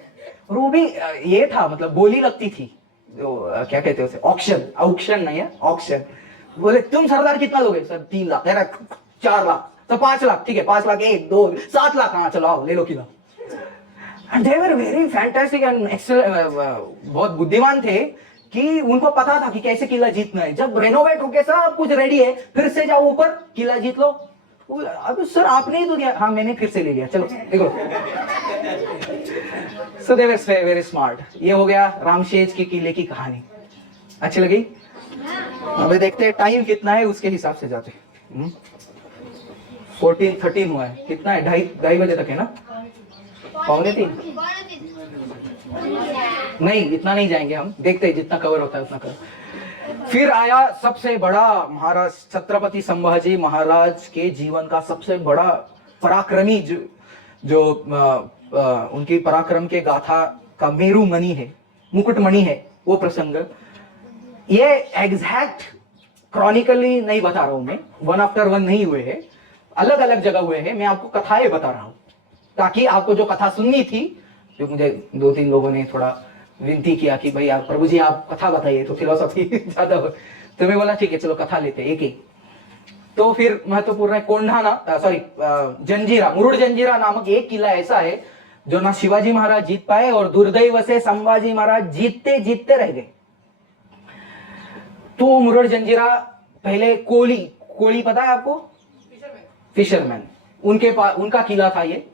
और वो भी ये था मतलब बोली लगती थी, जो क्या कहते हैं उसे, ऑक्शन नहीं है, ऑक्शन। बोले तुम सरदार कितना लोगे? सर 3 लाख, 4 लाख, तो 5 लाख, ठीक है 5 लाख, 1 2 7 लाख, हाँ चलो आओ ले लो किला। And they were very fantastic and excellent, बहुत बुद्धिमान थे कि उनको पता था कि कैसे किला जीतना है। जब रेनोवेट होके सब कुछ रेडी है, फिर से जाओ ऊपर किला जीत लो। अब सर आपने ही तो दिया, हाँ मैंने फिर से ले लिया, चलो देखो। So they were very smart। ये हो गया रामशेज के किले की कहानी, अच्छी लगी? अभी देखते हैं टाइम कितना है, उसके हिसाब से जाते हैं। 14:13 हुआ है, कितना है, 2:30 बजे तक है ना, 2:45 नहीं, इतना नहीं जाएंगे हम, देखते हैं जितना कवर होता है उतना कवर। फिर आया सबसे बड़ा महाराज छत्रपति संभाजी महाराज के जीवन का सबसे बड़ा पराक्रमी जो उनकी पराक्रम के गाथा का मेरू मणि है, मुकुट मणि है, वो प्रसंग। ये एग्जैक्ट क्रॉनिकली नहीं बता रहा हूं मैं, 1 आफ्टर 1 नहीं हुए हैं, अलग अलग जगह हुए हैं। मैं आपको कथाएं बता रहा हूं ताकि आपको जो कथा सुननी थी, जो मुझे 2-3 लोगों ने थोड़ा विनती किया कि भाई आप प्रभु जी आप कथा बताइए, तो फिलोसॉफी ज्यादा हो, तो मैं बोला ठीक है चलो कथा लेते एक ही। तो फिर महत्वपूर्ण है कोंढाणा, सॉरी जंजीरा, मुरुड जंजीरा नामक एक किला ऐसा है जो ना शिवाजी महाराज जीत पाए और दुर्दैव से संभाजी महाराज जीतते जीतते रह गए। तो मुरुड जंजीरा पहले कोली पता है आपको, फिशरमैन, उनका किला था ये।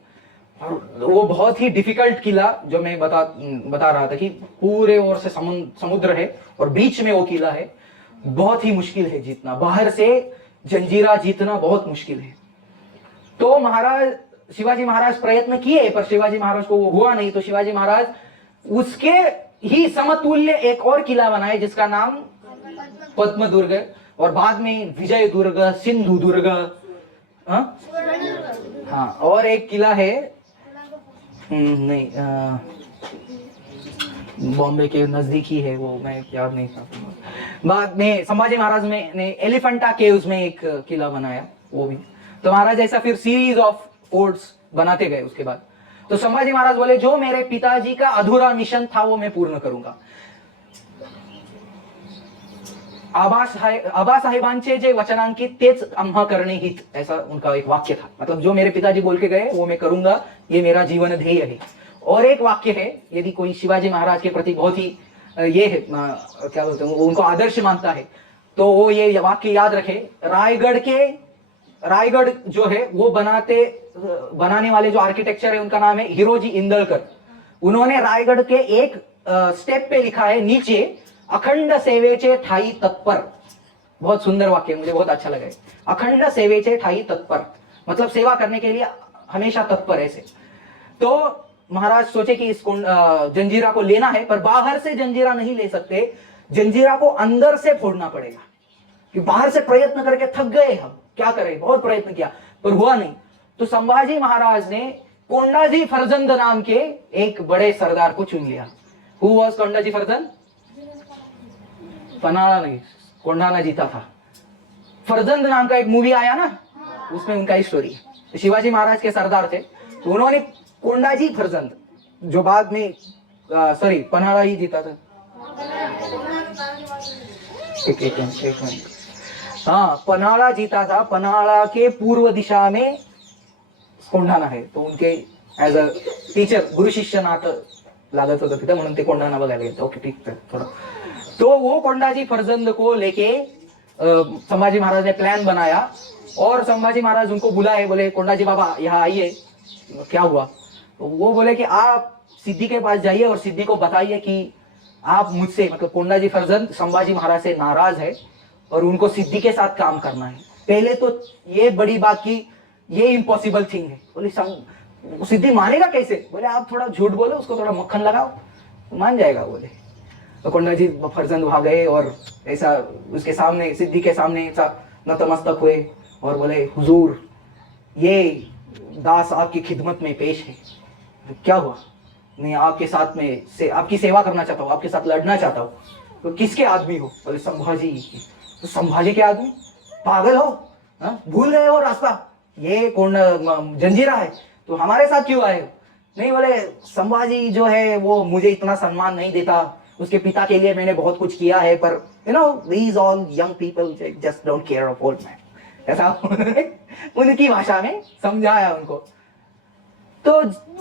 और वो बहुत ही डिफिकल्ट किला, जो मैं बता रहा था कि पूरे ओर से समुद्र है और बीच में वो किला है, बहुत ही मुश्किल है जीतना, बाहर से जंजीरा जीतना बहुत मुश्किल है। तो शिवाजी महाराज प्रयत्न किए पर शिवाजी महाराज को वो हुआ नहीं, तो शिवाजी महाराज उसके ही समतुल्य एक और किला बनाए जिसका नाम पद्म दुर्ग, और बाद में विजय दुर्ग, सिंधु दुर्ग, हाँ, और एक किला है नहीं, बॉम्बे के नजदीक ही है वो, मैं याद नहीं था। बाद में संभाजी महाराज ने एलिफेंटा केव्स में एक किला बनाया वो भी। तो महाराज ऐसा फिर सीरीज ऑफ फोर्ट्स बनाते गए उसके बाद। तो संभाजी महाराज बोले जो मेरे पिताजी का अधूरा मिशन था वो मैं पूर्ण करूंगा। आबासाहेबांचे जे वचनांकित तेच आम्हा करणे हित, ऐसा उनका एक वाक्य था। मतलब जो मेरे पिताजी बोल के गए वो मैं करूंगा, ये मेरा जीवन ध्येय है। और एक वाक्य है, यदि कोई शिवाजी महाराज के प्रति बहुत ही ये है, क्या बोलते हैं, उनको आदर्श मानता है, तो वो ये वाक्य याद रखे। रायगढ़ जो है वो बनाने वाले जो आर्किटेक्चर है उनका नाम है हिरोजी इंदलकर। उन्होंने रायगढ़ के एक स्टेप पे लिखा है नीचे, अखंड सेवेचे ठाई तत्पर। बहुत सुंदर वाक्य, मुझे बहुत अच्छा लगा। अखंड सेवेचे ठाई तत्पर मतलब सेवा करने के लिए हमेशा तत्पर ऐसे। तो महाराज सोचे कि इस जंजीरा को लेना है, पर बाहर से जंजीरा नहीं ले सकते, जंजीरा को अंदर से फोड़ना पड़ेगा। कि बाहर से प्रयत्न करके थक गए हम, क्या करें, बहुत प्रयत्न किया पर हुआ नहीं। तो संभाजी महाराज ने कोंडाजी फर्जंद नाम के एक बड़े सरदार को चुन लिया। Who was Kondaji Farzand? पनाला नहीं, कोंडाना जीता था। फर्जंद नाम का एक मूवी आया ना, उसमें उनका ही स्टोरी है। तो शिवाजी महाराज के सरदार थे, तो उन्होंने कोंडाजी फर्जंद, जो बाद में सॉरी पन्हाड़ा ही जीता था। एक हाँ, पन्हाड़ा जीता था। पन्हाड़ा के पूर्व दिशा में कोंढाणा है, तो उनके एज अ टीचर गुरु शिष्य नातं लागत होतं तिथे, म्हणून ते कोंढाणा बघायला गेले। ओके, ठीक है थोड़ा। तो वो कोंडाजी फर्जंद को लेके संभाजी महाराज ने प्लान बनाया और संभाजी महाराज उनको बुलाए, बोले कोंडाजी बाबा यहाँ आइए, क्या हुआ? तो वो बोले कि आप सिद्धि के पास जाइए और सिद्धि को बताइए कि आप मुझसे, मतलब कोंडाजी फर्जंद संभाजी महाराज से नाराज है और उनको सिद्धि के साथ काम करना है। पहले तो ये बड़ी बात की ये इम्पॉसिबल थिंग है। बोले सिद्धि मानेगा कैसे? बोले आप थोड़ा झूठ बोलो, उसको थोड़ा मक्खन लगाओ, मान जाएगा। बोले तो कोंडाजी फर्जंद वहां गए और ऐसा उसके सामने, सिद्धि के सामने ऐसा नतमस्तक हुए और बोले हुजूर, ये दास आपकी खिदमत में पेश है। तो क्या हुआ? मैं आपके साथ में से आपकी सेवा करना चाहता हूँ, आपके साथ लड़ना चाहता हूँ। तो किसके आदमी हो? बोले संभाजी। तो संभाजी के आदमी? पागल हो, भूल गए हो रास्ता, ये कौन जंजीरा है, तो हमारे साथ क्यों आए हो? नहीं, बोले संभाजी जो है वो मुझे इतना सम्मान नहीं देता, उसके पिता के लिए मैंने बहुत कुछ किया है, पर you know these all young people just don't care of old man, ऐसा उनकी भाषा में समझाया उनको। तो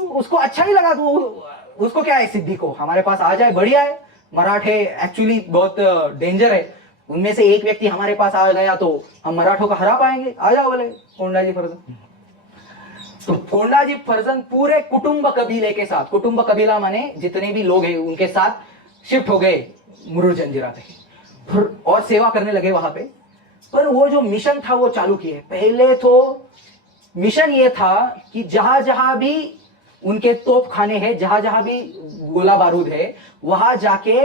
उसको अच्छा ही लगा। तो उसको क्या है, सिद्धि को हमारे पास आ जाए बढ़िया है। मराठे एक्चुअली बहुत डेंजर है, उनमें से एक व्यक्ति हमारे पास आ गया तो हम मराठों को हरा पाएंगे, आ जाओ बोले कोंडाजी फर्जंद। तो कोंडाजी फर्जंद पूरे कुटुंब कबीले के साथ, कुटुंब कबीला माने जितने भी लोग हैं उनके साथ शिफ्ट हो गए मुरुड जंजीरा पे और सेवा करने लगे वहां पे। पर वो जो मिशन था वो चालू किए। पहले तो मिशन ये था कि जहां जहां भी उनके तोप खाने हैं, जहां जहां भी गोला बारूद है, वहां जाके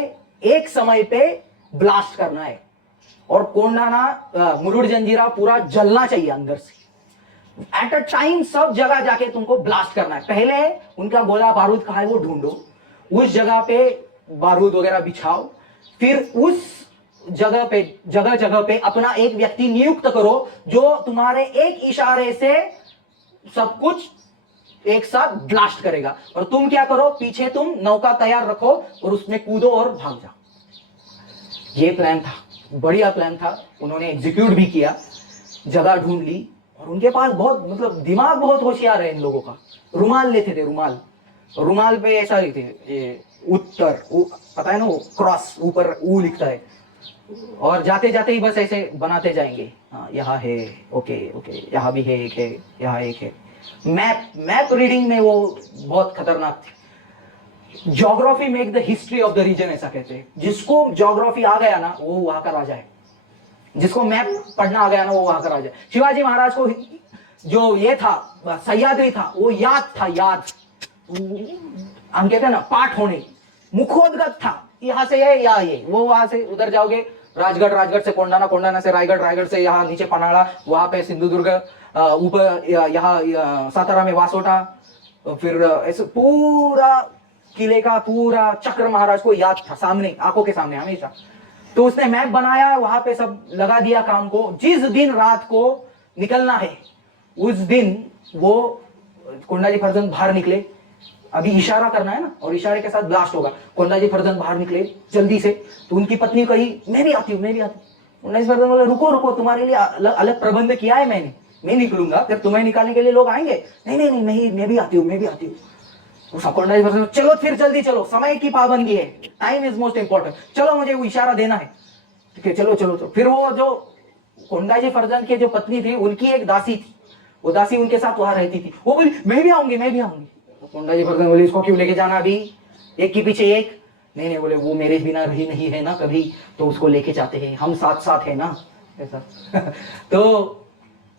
एक समय पे ब्लास्ट करना है और कोंडाना मुरुड जंजीरा पूरा जलना चाहिए अंदर से। एट अ टाइम सब जगह जाके तुमको ब्लास्ट करना है। पहले उनका गोला बारूद कहाँ है वो ढूंढो, उस जगह पे बारूद वगैरह बिछाओ, फिर उस जगह पे अपना एक व्यक्ति नियुक्त करो जो तुम्हारे एक इशारे से सब कुछ एक साथ ब्लास्ट करेगा। और तुम क्या करो, पीछे तुम नौका तैयार रखो और उसमें कूदो और भाग जाओ। ये प्लान था, बढ़िया प्लान था, उन्होंने एग्जीक्यूट भी किया। जगह ढूंढ ली, और उनके पास बहुत मतलब दिमाग बहुत होशियार है इन लोगों का। रुमाल लेते थे, रुमाल, रुमाल पे ऐसा लिखते ये उत्तर, पता है ना वो क्रॉस ऊपर ऊ लिखता है, और जाते जाते ही बस ऐसे बनाते जाएंगे, हाँ यहाँ है, ओके ओके, यहाँ भी है, एक है, यहाँ एक है। मैप, मैप रीडिंग में वो बहुत खतरनाक थे। Geography make the history of the region ऐसा कहते हैं। जिसको ज्योग्राफी आ गया ना वो वहां का राजा है, जिसको मैप पढ़ना आ गया ना वो वहां का राजा है। शिवाजी महाराज को जो ये था सह्याद्री था वो याद था, याद, हम कहते हैं ना पाठ होने, मुखोद्गत था, यहाँ से ये या ये, वो वहां से उधर जाओगे राजगढ़, राजगढ़ से कोंडाना, कोंडाना से रायगढ़, रायगढ़ से यहाँ नीचे पनाड़ा, वहां पे सिंधुदुर्ग, ऊपर यहाँ सातारा में वासोटा, फिर ऐसे पूरा किले का पूरा चक्र महाराज को याद था, सामने आंखों के सामने हमेशा। तो उसने मैप बनाया, वहां पे सब लगा दिया काम को। जिस दिन रात को निकलना है उस दिन वो कोंडाजी फर्जंद बाहर निकले, अभी इशारा करना है ना, और इशारे के साथ ब्लास्ट होगा। कोंडाजी फर्जंद बाहर निकले जल्दी से, तो उनकी पत्नी कही मैं भी आती हूँ, मैं भी आती हूँ। कोंडाजी फर्जंद बोले रुको रुको, तुम्हारे लिए अलग प्रबंध किया है मैंने, मैं निकलूंगा फिर तुम्हें निकालने के लिए लोग आएंगे। नहीं नहीं नहीं, मैं भी आती हूँ, मैं भी आती हूँ। कोंडाजी फर्जंद चलो फिर जल्दी चलो, समय की पाबंदी है, टाइम इज मोस्ट इंपॉर्टेंट, चलो मुझे वो इशारा देना है, ठीक है चलो चलो। तो फिर वो जो कोंडाजी फर्जंद की जो पत्नी थी उनकी एक दासी थी, वो दासी उनके साथ वहां रहती थी, वो बोली मैं भी आऊंगी, मैं भी आऊंगी। तो कोंडाजी फर्जंद बोले इसको क्यों लेके जाना अभी, एक के पीछे एक, नहीं नहीं, बोले वो मेरे बिना रही नहीं है ना कभी, तो उसको लेके जाते हैं, हम साथ साथ है ना ऐसा। तो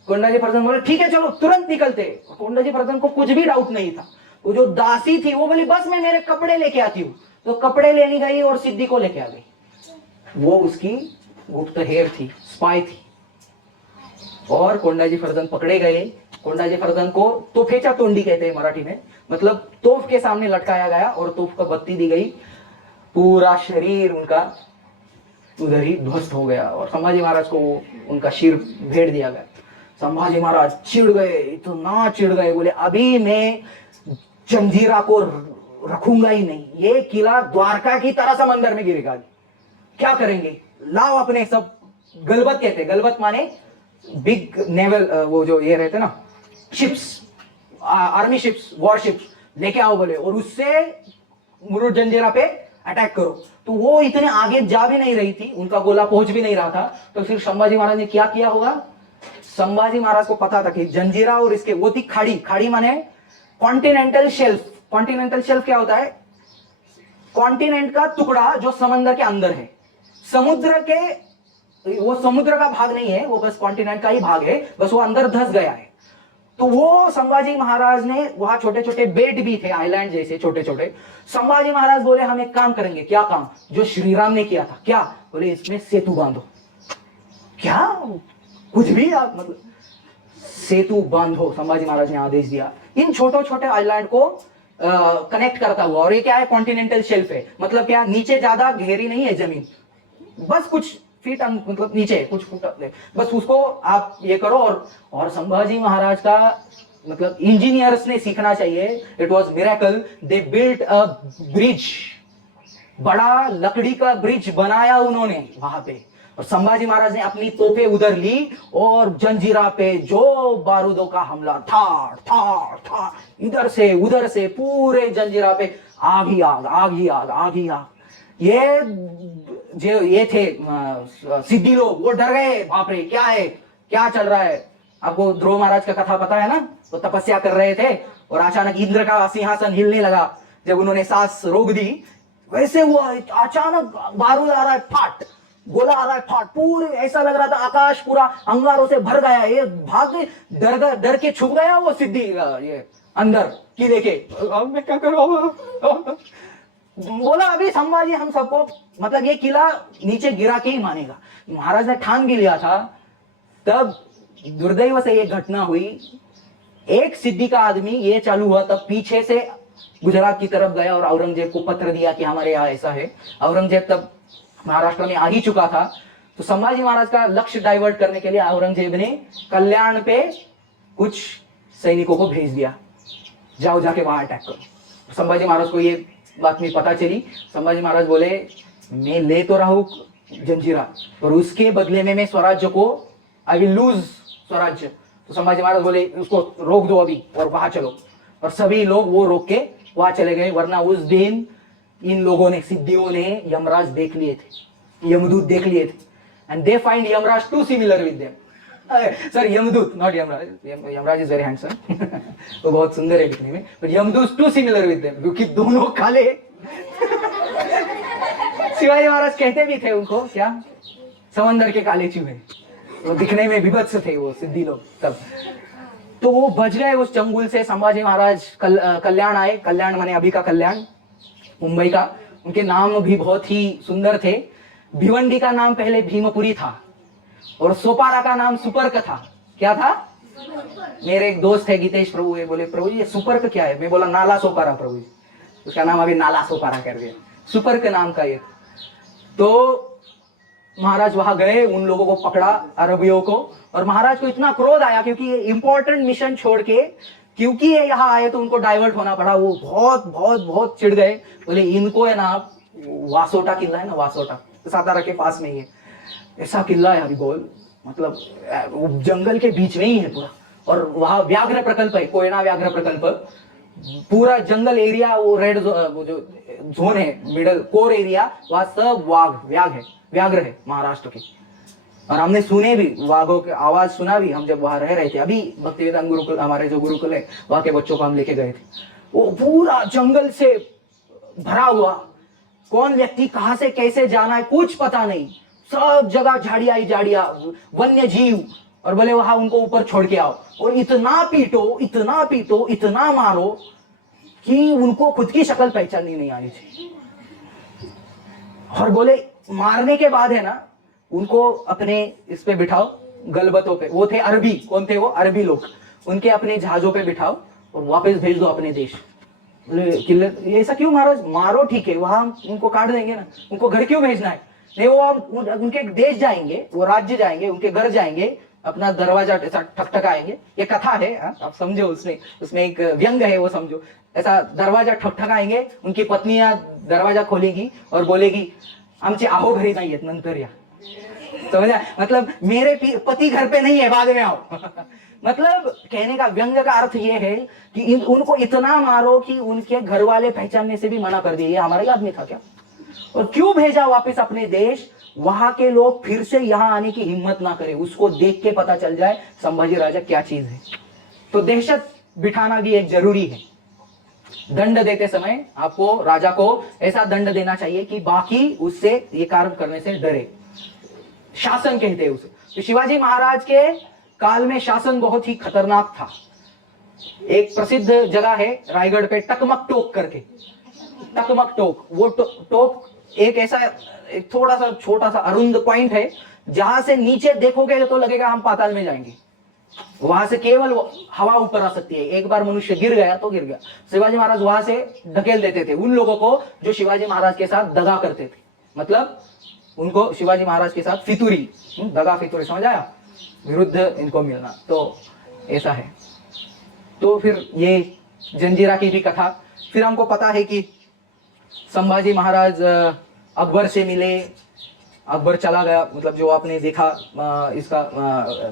कोंडाजी फर्जंद बोले ठीक है चलो, तुरंत निकलते। कोंडाजी फर्जंद को कुछ भी डाउट नहीं था। वो जो दासी थी वो बोली बस मैं मेरे कपड़े लेके आती हूँ, तो कपड़े लेने गई और सिद्धि को लेके आ गई। वो उसकी गुप्तहेर थी, स्पाई थी। और कोंडाजी फर्जंद पकड़े गए। कोंडाजी फर्जंद को तोफेचा तोंडी कहते हैं मराठी में, मतलब तोफ के सामने लटकाया गया और तोफ को बत्ती दी गई, पूरा शरीर उनका उधर ही ध्वस्त हो गया, और संभाजी महाराज को उनका सिर भेड़ दिया गया। संभाजी महाराज चिढ़ गए, इतना चिढ़ गए, बोले अभी मैं जंजीरा को रखूंगा ही नहीं, ये किला द्वारका की तरह समंदर में गिरेगा, क्या करेंगे, लाओ अपने सब, गलबत कहते, गलबत माने बिग नेवल, वो जो ये रहते ना ships, army ships, war ships लेके आओ बोले, और उससे मुरुड जंजीरा पे अटैक करो। तो वो इतने आगे जा भी नहीं रही थी, उनका गोला पहुंच भी नहीं रहा था। तो फिर संभाजी महाराज ने क्या किया होगा, संभाजी महाराज को पता था कि जंजीरा और इसके, वो थी खाड़ी, खाड़ी माने कॉन्टिनेंटल शेल्फ। कॉन्टिनेंटल शेल्फ क्या होता है, कॉन्टिनेंट का टुकड़ा जो समंदर के अंदर है, समुद्र के, वो समुद्र का भाग नहीं है, वो बस कॉन्टिनेंट का ही भाग है, बस वो अंदर धस गया है। तो वो संभाजी महाराज ने, वहां छोटे छोटे बेट भी थे, आइलैंड जैसे छोटे छोटे। संभाजी महाराज बोले हम एक काम करेंगे, क्या काम, जो श्री राम ने किया था, क्या, बोले इसमें सेतु बांधो। क्या, कुछ भी आप मतलब, सेतु बांधो, संभाजी महाराज ने आदेश दिया। इन छोटे छोटे आइलैंड को कनेक्ट करता हुआ, और ये क्या है, कॉन्टिनेंटल शेल्फ है, मतलब क्या, नीचे ज्यादा गहरी नहीं है जमीन, बस कुछ फीट मतलब नीचे कुछ फुट, बस उसको आप ये करो। और संभाजी महाराज का मतलब इंजीनियर्स ने सीखना चाहिए, it was miracle, they built a bridge, बड़ा लकड़ी का ब्रिज बनाया उन्होंने वहां पे। और संभाजी महाराज ने अपनी तोपें उधर ली और जंजीरा पे जो बारूदों का हमला, थाड़ थाड़ थाड़, इधर से उधर से पूरे जंजीरा पे आग ही आग, आग ही आग, आग ही आग। ये जो ये थे सिद्धि लोग, वो डर गए, बाप रे क्या है, क्या चल रहा है। आपको ध्रुव महाराज का कथा पता है ना, वो तपस्या कर रहे थे और अचानक इंद्र का सिंहासन हिलने लगा, जब उन्होंने सांस रोक दी, वैसे हुआ अचानक बारूद आ रहा है, फाट, गोला आ रहा है, फाट, पूरे ऐसा लग रहा था आकाश पूरा अंगारों से भर गया, ये भाग डर के छुप गया वो सिद्धि ये अंदर किले के, अब मैं क्या करूं। बोला अभी संभाजी हम सबको, मतलब ये किला नीचे गिरा के ही मानेगा। महाराज ने ठान भी लिया था। तब दुर्दैव से ये घटना हुई, एक सिद्धि का आदमी, ये चालू हुआ तब पीछे से गुजरात की तरफ गया और औरंगजेब को पत्र दिया कि हमारे यहाँ ऐसा है। औरंगजेब तब महाराष्ट्र में आ ही चुका था, तो संभाजी महाराज का लक्ष्य डाइवर्ट करने के लिए औरंगजेब ने कल्याण पे कुछ सैनिकों को भेज दिया, जाओ जाके वहां अटैक करो। संभाजी महाराज को ये बात में पता चली। संभाजी महाराज बोले मैं ले तो रहा हूं जंजीरा, और उसके बदले में मैं स्वराज्य को आई विल लूज स्वराज्य। तो संभाजी महाराज बोले उसको रोक दो अभी और वहां चलो, और सभी लोग वो रोक के वहां चले गए, वरना उस दिन इन लोगों ने, सिद्धियों ने यमराज देख लिए थे, यमदूत देख लिए थे, and they find Yamraj to similar with them. Sir Yamdoot, not Yamraj, Yamraj is very handsome, वो बहुत सुंदर है दिखने में, बट यमदूत टू सिमिलर विद देम, क्योंकि दोनों काले। शिवाजी महाराज कहते भी थे उनको क्या, समंदर के काले चूहे, वो दिखने में विभत्स थे वो सिद्धि लोग सब। तो वो बच गए उस चंगुल से। संभाजी महाराज कल्याण आए, कल्याण माने अभी का कल्याण, मुंबई का। उनके नाम भी बहुत ही सुंदर थे। भिवंडी का नाम पहले भीमपुरी था, और सोपारा का नाम सुपर्क था। क्या था? मेरे एक दोस्त है गीतेश प्रभु, ये बोले प्रभु जी ये सुपर्क क्या है? मैं बोला नाला सोपारा प्रभु जी, उसका नाम अभी नाला सोपारा कर दिया, सुपर्क नाम का ये। तो महाराज वहां गए, उन लोगों को पकड़ा, अरबियों को, और महाराज को इतना क्रोध आया क्योंकि ये इंपॉर्टेंट मिशन छोड़ के, क्योंकि ये यहाँ आए तो उनको डाइवर्ट होना पड़ा। वो बहुत बहुत बहुत चिढ़ गए, बोले इनको है ना, वासोटा किला है ना, वासोटा सातारा के पास में ही है, ऐसा किला है हरिबोल, मतलब जंगल के बीच में ही है पूरा, और वहां व्याघ्र प्रकल्प है, कोयना व्याघ्र प्रकल्प, पूरा जंगल एरिया, वो रेड वो जो जोन है, मिडल कोर एरिया, वहां सब व्याघ्र है महाराष्ट्र के। और हमने सुने भी, वाघों की आवाज सुना भी, हम जब वहां रह रहे थे। अभी भक्तिवेदांत गुरुकुल, हमारे जो गुरुकुल है, वहां के बच्चों को हम लेके गए थे। वो पूरा जंगल से भरा हुआ, कौन व्यक्ति कहां से कैसे जाना है कुछ पता नहीं, सब जगह झाड़ियां ही झाड़ियां, वन्य जीव, और बोले वहां उनको ऊपर छोड़ के आओ, और इतना पीटो, इतना पीटो, इतना मारो कि उनको खुद की शक्ल पहचाननी नहीं आनी चाहिए। और बोले मारने के बाद है ना, उनको अपने इस पे बिठाओ, गलबतों पे, वो थे अरबी, कौन थे वो? अरबी लोग, उनके अपने जहाजों पे बिठाओ और वापस भेज दो अपने देश। किले, ऐसा क्यों महाराज? मारो ठीक है, वहां उनको काट देंगे ना, उनको घर क्यों भेजना है? नहीं, वो उनके देश जाएंगे, वो राज्य जाएंगे, उनके घर जाएंगे, अपना दरवाजा ठकठकाएंगे। ये कथा है, आप समझो, उसमें एक व्यंग है, वो समझो। ऐसा दरवाजा ठकठकाएंगे, उनकी पत्नियां दरवाजा खोलेगी और बोलेगी आमचे आहो घरी नहीं आहेत, नंतर या। समझा? मतलब मेरे पति घर पे नहीं है, बाद में आओ। मतलब कहने का, व्यंग का अर्थ ये है कि उनको इतना मारो कि उनके घर वाले पहचानने से भी मना कर दिए, ये हमारा ही आदमी था क्या? और क्यों भेजा वापस अपने देश? वहां के लोग फिर से यहाँ आने की हिम्मत ना करें, उसको देख के पता चल जाए संभाजी राजा क्या चीज है। तो दहशत बिठाना भी एक जरूरी है। दंड देते समय आपको, राजा को ऐसा दंड देना चाहिए कि बाकी उससे ये कार्य करने से डरे। शासन कहते हैं उसे। तो शिवाजी महाराज के काल में शासन बहुत ही खतरनाक था। एक प्रसिद्ध जगह है रायगढ़ पे, टकमक टोक करके, टकमक टोक। वो टोक एक ऐसा, एक थोड़ा सा छोटा सा अरुंद पॉइंट है, जहां से नीचे देखोगे तो लगेगा हम पाताल में जाएंगे। वहां से केवल हवा ऊपर आ सकती है, एक बार मनुष्य गिर गया तो गिर गया। शिवाजी महाराज वहां से ढकेल देते थे उन लोगों को जो शिवाजी महाराज के साथ दगा करते थे, मतलब उनको शिवाजी महाराज के साथ फितूरी, दगा फितूरी, समझ आया, विरुद्ध इनको मिलना। तो ऐसा है। तो फिर ये जंजीरा की भी कथा। फिर हमको पता है कि संभाजी महाराज अकबर से मिले, अकबर चला गया, मतलब जो आपने देखा इसका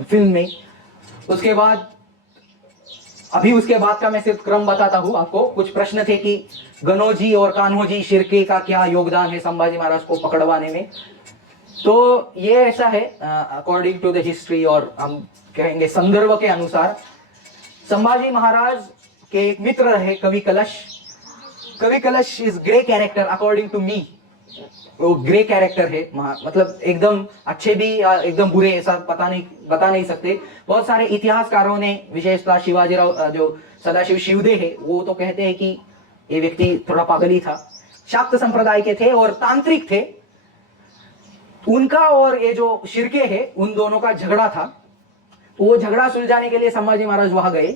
फिल्म में। उसके बाद, अभी उसके बाद का मैं सिर्फ क्रम बताता हूँ आपको। कुछ प्रश्न थे कि गनोजी और कान्होजी शिर्के का क्या योगदान है संभाजी महाराज को पकड़वाने में। तो ये ऐसा है, अकॉर्डिंग टू द हिस्ट्री, और हम कहेंगे संदर्भ के अनुसार, संभाजी महाराज के एक मित्र रहे कवि Kalash. Kavi Kalash is grey character according to me. वो ग्रे कैरेक्टर है, मतलब एकदम अच्छे भी एकदम बुरे, ऐसा बता नहीं सकते। बहुत सारे इतिहासकारों ने, विशेषतः शिवाजीराव, जो सदाशिव शिवदे है, वो तो कहते हैं कि ये व्यक्ति थोड़ा पागल ही था। शाक्त संप्रदाय के थे और तांत्रिक थे। उनका और ये जो शिर्के है, उन दोनों का झगड़ा था। वो झगड़ा सुलझाने के लिए संभाजी महाराज वहां गए।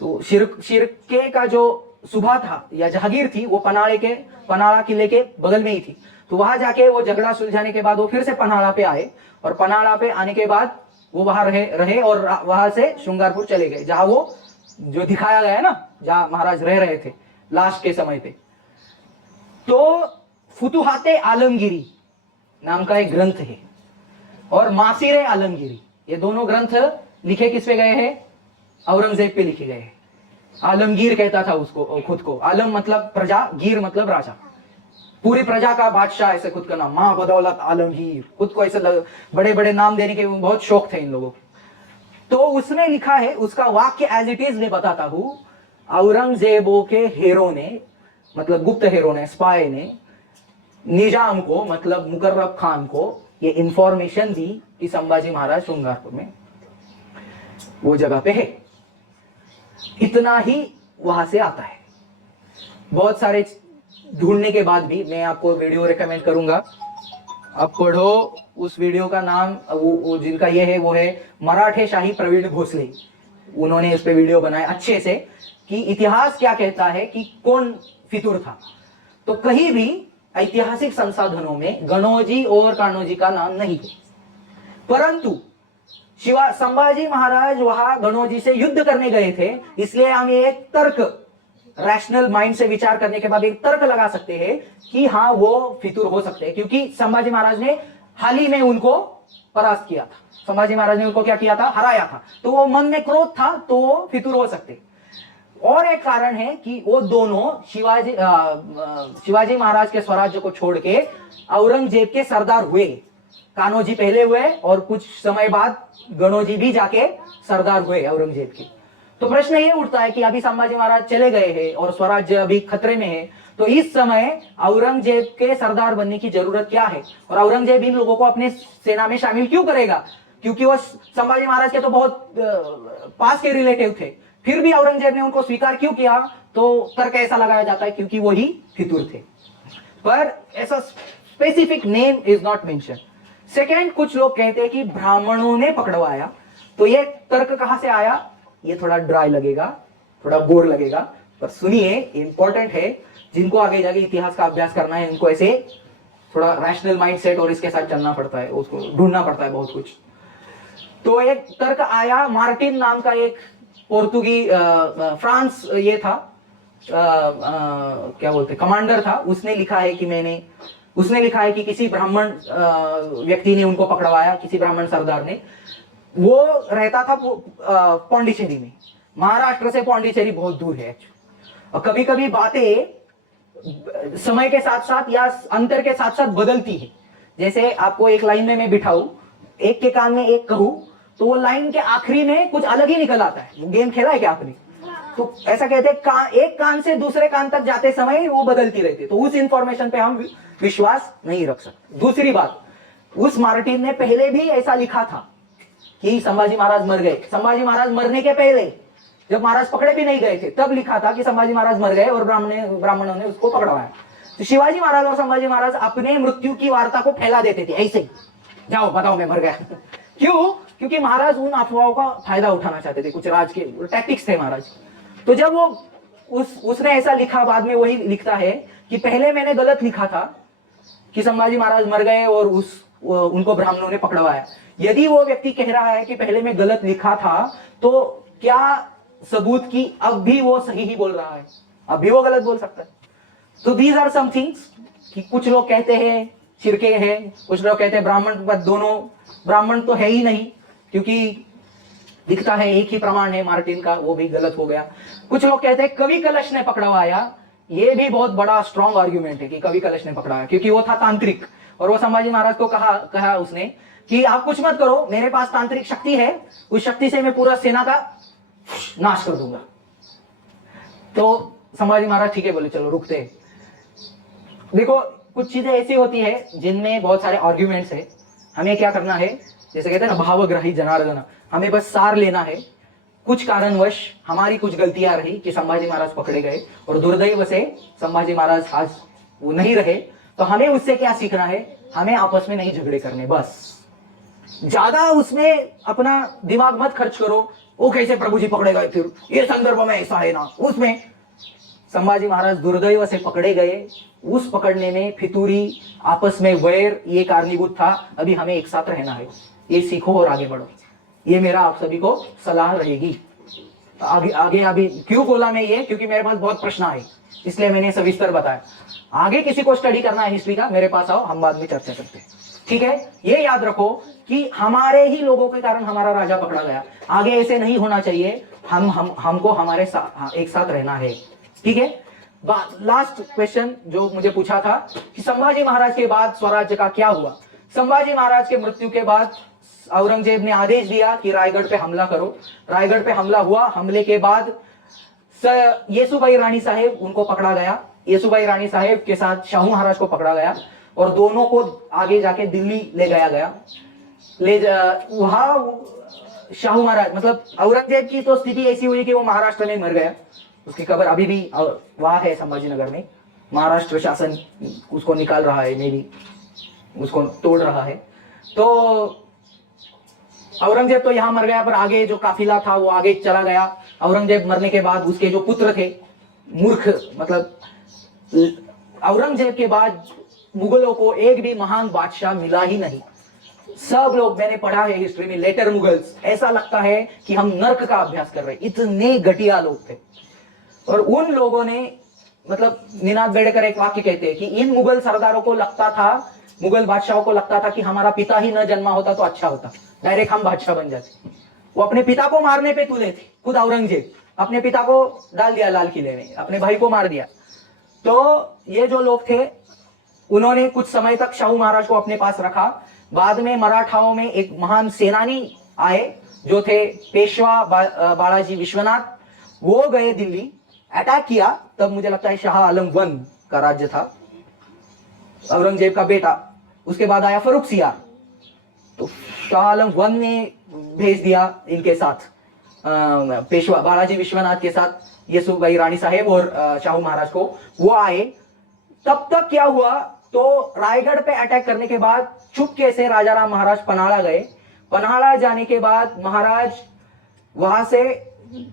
तो शिर्के का जो सुबह था या जहागीर थी, वो पनाड़ा किले के बगल में ही थी। तो वहां जाके वो झगड़ा सुलझाने के बाद वो फिर से पन्हाड़ा पे आए, और पन्हाड़ा पे आने के बाद वो वहां रहे और वहां से श्रृंगारपुर चले गए, जहां वो जो दिखाया गया है ना, जहां महाराज रह रहे थे लास्ट के समय पे। तो फुतुहाते आलमगिरी नाम का एक ग्रंथ है, और मासिरे आलमगिरी, ये दोनों ग्रंथ लिखे किस पे गए हैं? औरंगजेब पे लिखे गए हैं। आलमगीर कहता था उसको, खुद को। आलम मतलब प्रजा, गिर मतलब राजा। पूरी प्रजा का बादशाह ऐसे खुद का नाम, मां बदौलत आलमगीर, खुद को ऐसे बड़े बड़े नाम देने के बहुत शौक थे इन लोगों को। तो उसमें लिखा है, उसका वाक्य एज इट इज मैं बताता हूं। औरंगजेबों के हीरो ने, मतलब गुप्त हीरो ने, स्पाई ने निजाम को, मतलब मुकर्रब खान को ये इंफॉर्मेशन दी कि संभाजी महाराज श्रृंगारपुर में वो जगह पे है। इतना ही वहां से आता है। बहुत सारे ढूंढने के बाद भी मैं आपको वीडियो रेकमेंड करूंगा, आप पढ़ो। उस वीडियो का नाम वो जिनका ये है वो है मराठे शाही प्रवीण भोसले। उन्होंने इस पे वीडियो बनाया अच्छे से कि इतिहास क्या कहता है कि कौन फितूर था। तो कहीं भी ऐतिहासिक संसाधनों में गणोजी और कान्होजी का नाम नहीं है, परंतु संभाजी महाराज वहां गणोजी से युद्ध करने गए थे, इसलिए हम एक तर्क, रैशनल माइंड से विचार करने के बाद एक तर्क लगा सकते हैं कि हाँ वो फितूर हो सकते हैं, क्योंकि संभाजी महाराज ने हाल ही में उनको परास्त किया था। संभाजी महाराज ने उनको क्या किया था? हराया था। तो वो मन में क्रोध था, तो वो फितूर हो सकते। और एक कारण है कि वो दोनों शिवाजी महाराज के स्वराज्य को छोड़ के औरंगजेब के सरदार हुए। कान्होजी पहले हुए और कुछ समय बाद गणोजी भी जाके सरदार हुए औरंगजेब के। तो प्रश्न ये उठता है कि अभी संभाजी महाराज चले गए हैं और स्वराज्य अभी खतरे में है, तो इस समय औरंगजेब के सरदार बनने की जरूरत क्या है? और औरंगजेब इन लोगों को अपने सेना में शामिल क्यों करेगा? क्योंकि वो संभाजी महाराज के तो बहुत पास के रिलेटिव थे, फिर भी औरंगजेब ने उनको स्वीकार क्यों किया? तो तर्क ऐसा लगाया जाता है क्योंकि वही फितूर थे, पर ऐसा specific name is not mention. Second, कुछ लोग कहते हैं कि ब्राह्मणों ने पकड़वाया। तो ये तर्क कहां से आया? ये थोड़ा ड्राई लगेगा, थोड़ा बोर लगेगा, पर सुनिए, इंपॉर्टेंट है। जिनको आगे जाके इतिहास का अभ्यास करना है उनको ऐसे थोड़ा रैशनल माइंडसेट और इसके साथ चलना पड़ता है, उसको ढूंढना पड़ता है बहुत कुछ। तो एक तर्क आया, मार्टिन नाम का एक पोर्तुगी फ्रांस ये था, क्या बोलते कमांडर था, उसने लिखा है कि किसी ब्राह्मण व्यक्ति ने उनको पकड़वाया, किसी ब्राह्मण सरदार ने। वो रहता था पौंडीचेरी में। महाराष्ट्र से पौंडीचेरी बहुत दूर है और कभी कभी बातें समय के साथ साथ या अंतर के साथ साथ बदलती है। जैसे आपको एक लाइन में मैं बिठाऊं, एक के कान में एक कहूं, तो वो लाइन के आखिरी में कुछ अलग ही निकल आता है। गेम खेला है क्या आपने? तो ऐसा कहते हैं एक कान से दूसरे कान तक जाते समय वो बदलती रहती है, तो उस इंफॉर्मेशन पे हम विश्वास नहीं रख सकते। दूसरी बात, उस मार्टिन ने पहले भी ऐसा लिखा था कि संभाजी महाराज मर गए। संभाजी महाराज मरने के पहले, जब महाराज पकड़े भी नहीं गए थे, तब लिखा था कि संभाजी महाराज मर गए और ब्राह्मणों ने उसको पकड़वाया। तो शिवाजी महाराज और संभाजी महाराज अपने मृत्यु की वार्ता को फैला देते थे ऐसे, जाओ बताओ मैं मर गया। क्यों? क्योंकि महाराज उन अफवाहों का फायदा उठाना चाहते थे, कुछ राज के टैक्टिक्स थे महाराज। तो जब वो उसने ऐसा लिखा, बाद में वही लिखता है कि पहले मैंने गलत लिखा था कि संभाजी महाराज मर गए और उनको ब्राह्मणों ने पकड़वाया। यदि वो व्यक्ति कह रहा है कि पहले मैं गलत लिखा था, तो क्या सबूत की अब भी वो सही ही बोल रहा है? अब भी वो गलत बोल सकता है। तो दीज आर सम थिंग्स कि कुछ लोग कहते हैं शिरके हैं, कुछ लोग कहते हैं ब्राह्मण, पर दोनों ब्राह्मण तो है ही नहीं, क्योंकि दिखता है एक ही प्रमाण है मार्टिन का, वो भी गलत हो गया। कुछ लोग कहते हैं कवि कलश ने पकड़वाया। ये भी बहुत बड़ा स्ट्रॉन्ग आर्ग्यूमेंट है कि कवि कलश ने पकड़ाया, क्योंकि वो था तांत्रिक और वो संभाजी महाराज को कहा उसने कि आप कुछ मत करो, मेरे पास तांत्रिक शक्ति है, उस शक्ति से मैं पूरा सेना का नाश कर दूंगा। तो संभाजी महाराज ठीक है बोले, चलो रुकते हैं। देखो, कुछ चीजें ऐसी होती है जिनमें बहुत सारे आर्ग्यूमेंट्स है। हमें क्या करना है, जैसे कहते हैं ना भावग्राही जनार्दन, हमें बस सार लेना है। कुछ कारणवश हमारी कुछ गलतियां रही कि संभाजी महाराज पकड़े गए और दुर्दैव से संभाजी महाराज आज वो नहीं रहे, तो हमें उससे क्या सीखना है? हमें आपस में नहीं झगड़े करने, बस ज्यादा उसमें अपना दिमाग मत खर्च करो। वो कैसे प्रभु जी पकड़े गए, फिर ये संदर्भ में ऐसा है ना, उसमें संभाजी महाराज दुर्दैव से पकड़े गए। उस पकड़ने में फितूरी, आपस में वैर, ये कारणीभूत था। अभी हमें एक साथ रहना है, ये सीखो और आगे बढ़ो। ये मेरा आप सभी को सलाह रहेगी। आगे अभी क्यों बोला मैं ये, क्योंकि मेरे पास बहुत प्रश्न आए, इसलिए मैंने सविस्तर बताया। आगे किसी को स्टडी करना है हिस्ट्री का, मेरे पास आओ, हम बाद में चर्चा करते हैं। ठीक है, ये याद रखो कि हमारे ही लोगों के कारण हमारा राजा पकड़ा गया। आगे ऐसे नहीं होना चाहिए। हमको हमारे एक साथ रहना है। ठीक है, लास्ट क्वेश्चन जो मुझे पूछा था कि संभाजी महाराज के बाद स्वराज्य का क्या हुआ। संभाजी महाराज के मृत्यु के बाद औरंगजेब ने आदेश दिया कि रायगढ़ पे हमला करो। रायगढ़ पे हमला हुआ। हमले के बाद येसुबाई रानी साहेब उनको पकड़ा गया। येसुबाई रानी साहेब के साथ शाहू महाराज को पकड़ा गया और दोनों को आगे जाके दिल्ली ले जाया गया। वहां शाहू महाराज मतलब औरंगजेब की तो स्थिति ऐसी हुई कि वो महाराष्ट्र में मर गया। उसकी कब्र अभी भी वहां है संभाजीनगर में। महाराष्ट्र शासन उसको निकाल रहा है, मे भी उसको तोड़ रहा है। तो औरंगजेब तो यहां मर गया, पर आगे जो काफिला था वो आगे चला गया। औरंगजेब मरने के बाद उसके जो पुत्र थे, मूर्ख मतलब औरंगजेब के बाद मुगलों को एक भी महान बादशाह मिला ही नहीं। सब लोग, मैंने पढ़ा है हिस्ट्री में, लेटर मुगल्स, ऐसा लगता है कि हम नर्क का अभ्यास कर रहे हैं, इतने घटिया लोग थे। और उन लोगों ने मतलब निनाद बेड़ेकर एक वाक्य कहते हैं कि इन मुगल सरदारों को लगता था, मुगल बादशाहों को लगता था कि हमारा पिता ही न जन्मा होता तो अच्छा होता, डायरेक्ट हम बादशाह बन जाते। वो अपने पिता को मारने पे तुले थे। खुद औरंगजेब अपने पिता को डाल दिया लाल किले में, अपने भाई को मार दिया। तो ये जो लोग थे उन्होंने कुछ समय तक शाहू महाराज को अपने पास रखा। बाद में मराठाओं में एक महान सेनानी आए जो थे पेशवा बालाजी विश्वनाथ। वो गए दिल्ली, अटैक किया। तब मुझे लगता है शाह आलम वन का राज्य था, औरंगजेब का बेटा। उसके बाद आया फरुख सियार। तो शाह आलम वन ने भेज दिया इनके साथ, पेशवा बालाजी विश्वनाथ के साथ येसुबाई रानी साहेब और शाहू महाराज को। वो आए। तब तक क्या हुआ, तो रायगढ़ पे अटैक करने के बाद चुपके से राजा राम महाराज पन्हाड़ा गए। पन्हाड़ा जाने के बाद महाराज वहां से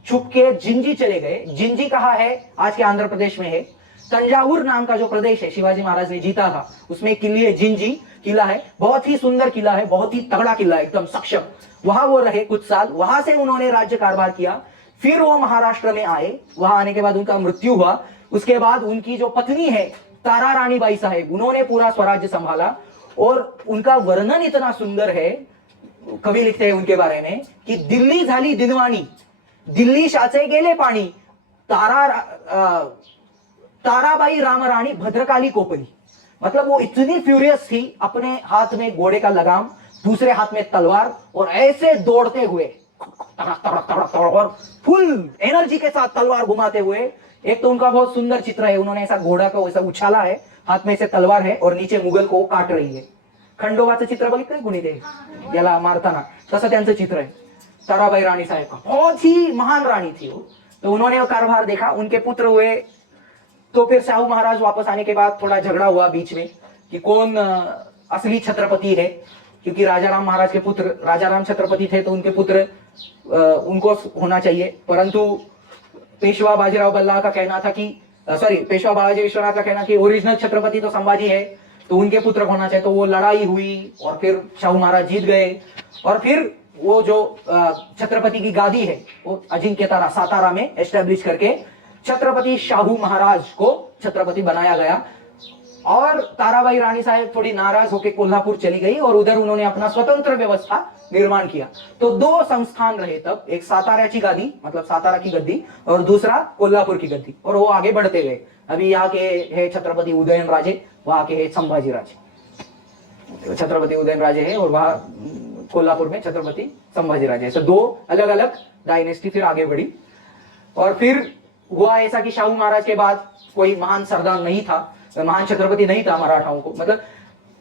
छुपके जिंजी चले गए। जिंजी कहाँ है? आज के आंध्र प्रदेश में है। तंजावुर नाम का जो प्रदेश है शिवाजी महाराज ने जीता था, उसमें किले है, जिंजी किला है, बहुत ही सुंदर किला है, बहुत ही तगड़ा किला है, एकदम सक्षम। वहां वो रहे कुछ साल, वहां से उन्होंने राज्य कारभार किया। फिर वो महाराष्ट्र में आए। वहां आने के बाद उनका मृत्यु हुआ। उसके बाद उनकी जो पत्नी है तारा रानी बाई साहेब, उन्होंने पूरा स्वराज्य संभाला। और उनका वर्णन इतना सुंदर है, कवि लिखते हैं उनके बारे में कि दिल्ली झाली दिनवाणी, दिल्ली शाचे गेले पाणी, ताराबाई रामराणी भद्रकाली कोपली। मतलब वो इतनी फ्यूरियस थी, अपने हाथ में घोड़े का लगाम, दूसरे हाथ में तलवार, और ऐसे दौड़ते हुए और फुल एनर्जी के साथ तलवार घुमाते हुए। एक तो उनका बहुत सुंदर चित्र है, उन्होंने ऐसा घोड़ा को ऐसा उछाला है, हाथ में से तलवार है और नीचे मुगल को काट रही है। खंडोबाचं चित्र बघितलंय कुणी ते याला मारताना, तसं त्यांचं चित्र है ताराबाई रानी साहेब का। बहुत ही महान रानी थी वो। तो उन्होंने वो कारभार देखा, उनके पुत्र हुए। तो फिर शाहू महाराज वापस आने के बाद थोड़ा झगड़ा हुआ बीच में कि कौन असली छत्रपति है, क्योंकि राजा राम महाराज के पुत्र राजा राम छत्रपति थे, तो उनके पुत्र उनको होना चाहिए। परंतु पेशवा बाजीराव बल्ला का कहना था कि पेशवा बालाजी विश्वनाथ का कहना कि ओरिजिनल छत्रपति तो संभाजी है, तो उनके पुत्र होना चाहिए। तो वो लड़ाई हुई और फिर शाहू महाराज जीत गए। और फिर वो जो छत्रपति की गादी है वो अजिंक्य तारा सातारा में एस्टेब्लिश करके छत्रपति शाहू महाराज को छत्रपति बनाया गया। और ताराबाई रानी साहेब थोड़ी नाराज होकर कोल्हापुर चली गई और उधर उन्होंने अपना स्वतंत्र व्यवस्था निर्माण किया। तो दो संस्थान रहे तब, एक सातारा की गादी मतलब सातारा की गद्दी और दूसरा कोल्हापुर की गद्दी। और वो आगे बढ़ते गए। अभी यहाँ के है छत्रपति उदयन राजे, वहां के है संभाजी राजे। छत्रपति उदयन राजे है और वहां कोल्हापुर में छत्रपति संभाजी राजे। ऐसे दो अलग अलग डायनेस्टी फिर आगे बढ़ी। और फिर हुआ ऐसा कि शाहू महाराज के बाद कोई महान सरदार नहीं था, महान छत्रपति नहीं था मराठाओं को। मतलब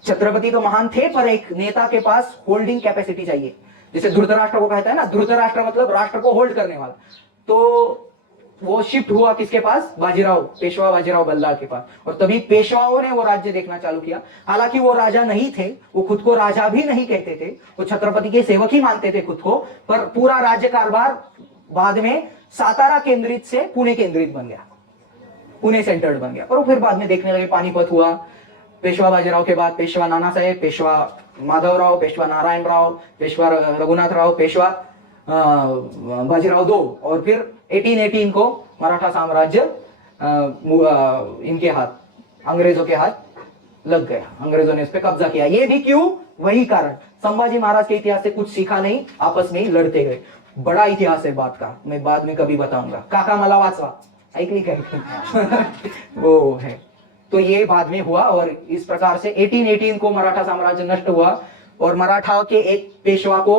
छत्रपति तो महान थे, पर एक नेता के पास होल्डिंग कैपेसिटी चाहिए। जैसे धृतराष्ट्र को कहता है ना, धृतराष्ट्र मतलब राष्ट्र को होल्ड करने वाला। तो वो शिफ्ट हुआ किसके पास? बाजीराव, पेशवा बाजीराव बल्ला के पास। और तभी पेशवाओं ने वो राज्य देखना चालू किया। हालांकि वो राजा नहीं थे, वो खुद को राजा भी नहीं कहते थे, वो छत्रपति के सेवक ही मानते थे खुद को। पर पूरा राज्य कारभार बाद में सातारा केंद्रित से पुणे केंद्रित बन गया, पुणे सेंटर्ड बन गया। और फिर बाद में देखने लगे, पानीपत हुआ। पेशवा बाजीराव के बाद पेशवा नाना साहेब, पेशवा माधवराव, पेशवा नारायण राव, पेशवा रघुनाथ राव, पेशवा बाजीराव दो। और फिर 1818 को मराठा साम्राज्य इनके हाथ, अंग्रेजों के हाथ लग गया। अंग्रेजों ने इस पे कब्जा किया। ये भी क्यों? वही कारण संभाजी महाराज के इतिहास से कुछ सीखा नहीं, आपस में ही लड़ते गए। बड़ा इतिहास है बात का, मैं बाद में कभी बताऊंगा। काका मला वाचवा, ऐकली काय वो है। तो ये बाद में हुआ और इस प्रकार से 1818 को मराठा साम्राज्य नष्ट हुआ और मराठा के एक पेशवा को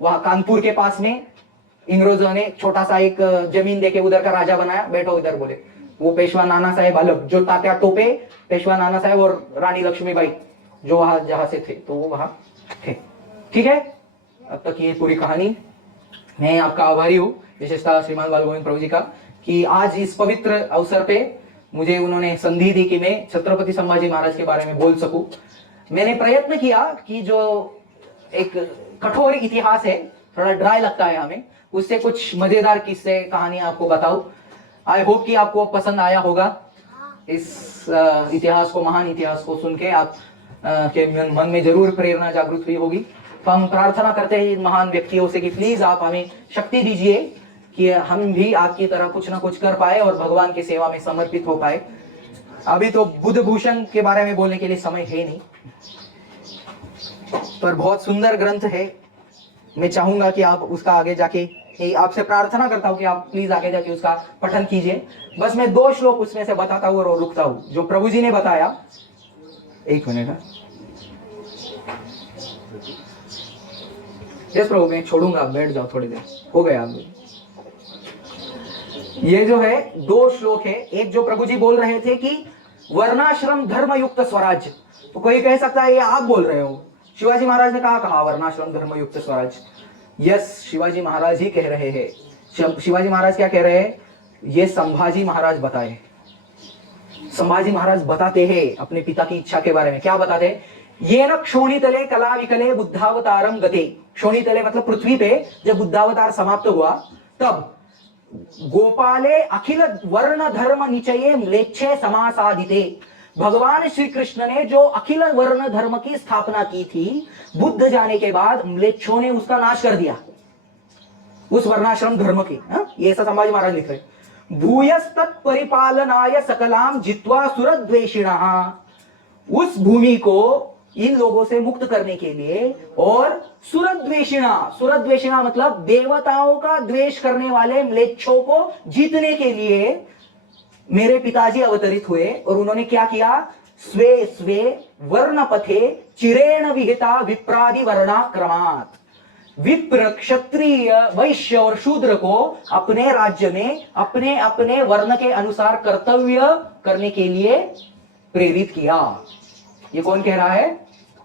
वहां कानपुर के पास में इंग्रजों ने छोटा सा एक जमीन देके उधर का राजा बनाया, बैठो इधर बोले। वो पेशवा नाना साहेब अलग, जो तात्या टोपे, पेशवा नाना साहेब और रानी लक्ष्मीबाई जो वहां जहां से थे, तो वो वहां थे। ठीक है, अब तक ये पूरी कहानी। मैं आपका आभारी हूँ, विशेषतः श्रीमान बाल गोविंद प्रभु जी का, कि आज इस पवित्र अवसर पे मुझे उन्होंने संधि दी कि मैं छत्रपति संभाजी महाराज के बारे में बोल सकूं। मैंने प्रयत्न किया कि जो एक कठोर इतिहास है, थोड़ा ड्राई लगता है हमें, उससे कुछ मजेदार किस्से कहानी आपको बताऊं। आई होप कि आपको पसंद आया होगा। इस इतिहास को, महान इतिहास को सुन के आप के मन में जरूर प्रेरणा जागृत हुई होगी। तो हम प्रार्थना करते हैं इन महान व्यक्तियों से कि प्लीज आप हमें शक्ति दीजिए कि हम भी आपकी तरह कुछ ना कुछ कर पाए और भगवान की सेवा में समर्पित हो पाए। अभी तो बुद्ध भूषण के बारे में बोलने के लिए समय है नहीं, पर बहुत सुंदर ग्रंथ है। मैं चाहूंगा कि आप उसका आगे जाके, आपसे प्रार्थना करता हूं कि आप प्लीज आगे जाके उसका पठन कीजिए। बस मैं 2 श्लोक उसमें से बताता हूं और रुकता हूं, जो प्रभु जी ने बताया। 1 मिनट, यस प्रभु, मैं छोड़ूंगा, बैठ जाओ थोड़ी देर, हो गया आप। ये जो है 2 श्लोक है। एक जो प्रभु जी बोल रहे थे कि वर्णाश्रम धर्म युक्त स्वराज्य, तो कोई कह सकता है ये आप बोल रहे हो, शिवाजी महाराज ने कहा वर्णाश्रम धर्म युक्त स्वराज्य। यस, शिवाजी महाराज ही कह रहे हैं। शिवाजी महाराज क्या कह रहे हैं? ये संभाजी महाराज बताए। संभाजी महाराज बताते हैं अपने पिता की इच्छा के बारे में। क्या बताते हैं? ये न क्षोणितले कला विकले बुद्धावतारम गते। क्षोणितले मतलब पृथ्वी पे जब बुद्धावतार समाप्त हुआ, तब गोपाले अखिल वर्ण धर्म निचये म्लेच्छे समासादिते। भगवान श्री कृष्ण ने जो अखिल वर्ण धर्म की स्थापना की थी, बुद्ध जाने के बाद म्लेच्छों ने उसका नाश कर दिया, उस वर्णाश्रम धर्म की। ये ऐसा संभाजी महाराज लिख रहे। भूयस्तत् परिपालनाय सकलाम जित्वा सुरद्वेषिणः। उस भूमि को इन लोगों से मुक्त करने के लिए और सुरद्वेषिणा, सुरद्वेषिणा मतलब देवताओं का द्वेष करने वाले म्लेच्छों को जीतने के लिए मेरे पिताजी अवतरित हुए। और उन्होंने क्या किया? स्वे स्वे वर्ण पथे चिरेण विहिता विप्रादि वर्णाक्रमात्। विप्र, क्षत्रिय, वैश्य और शूद्र को अपने राज्य में अपने अपने वर्ण के अनुसार कर्तव्य करने के लिए प्रेरित किया। ये कौन कह रहा है?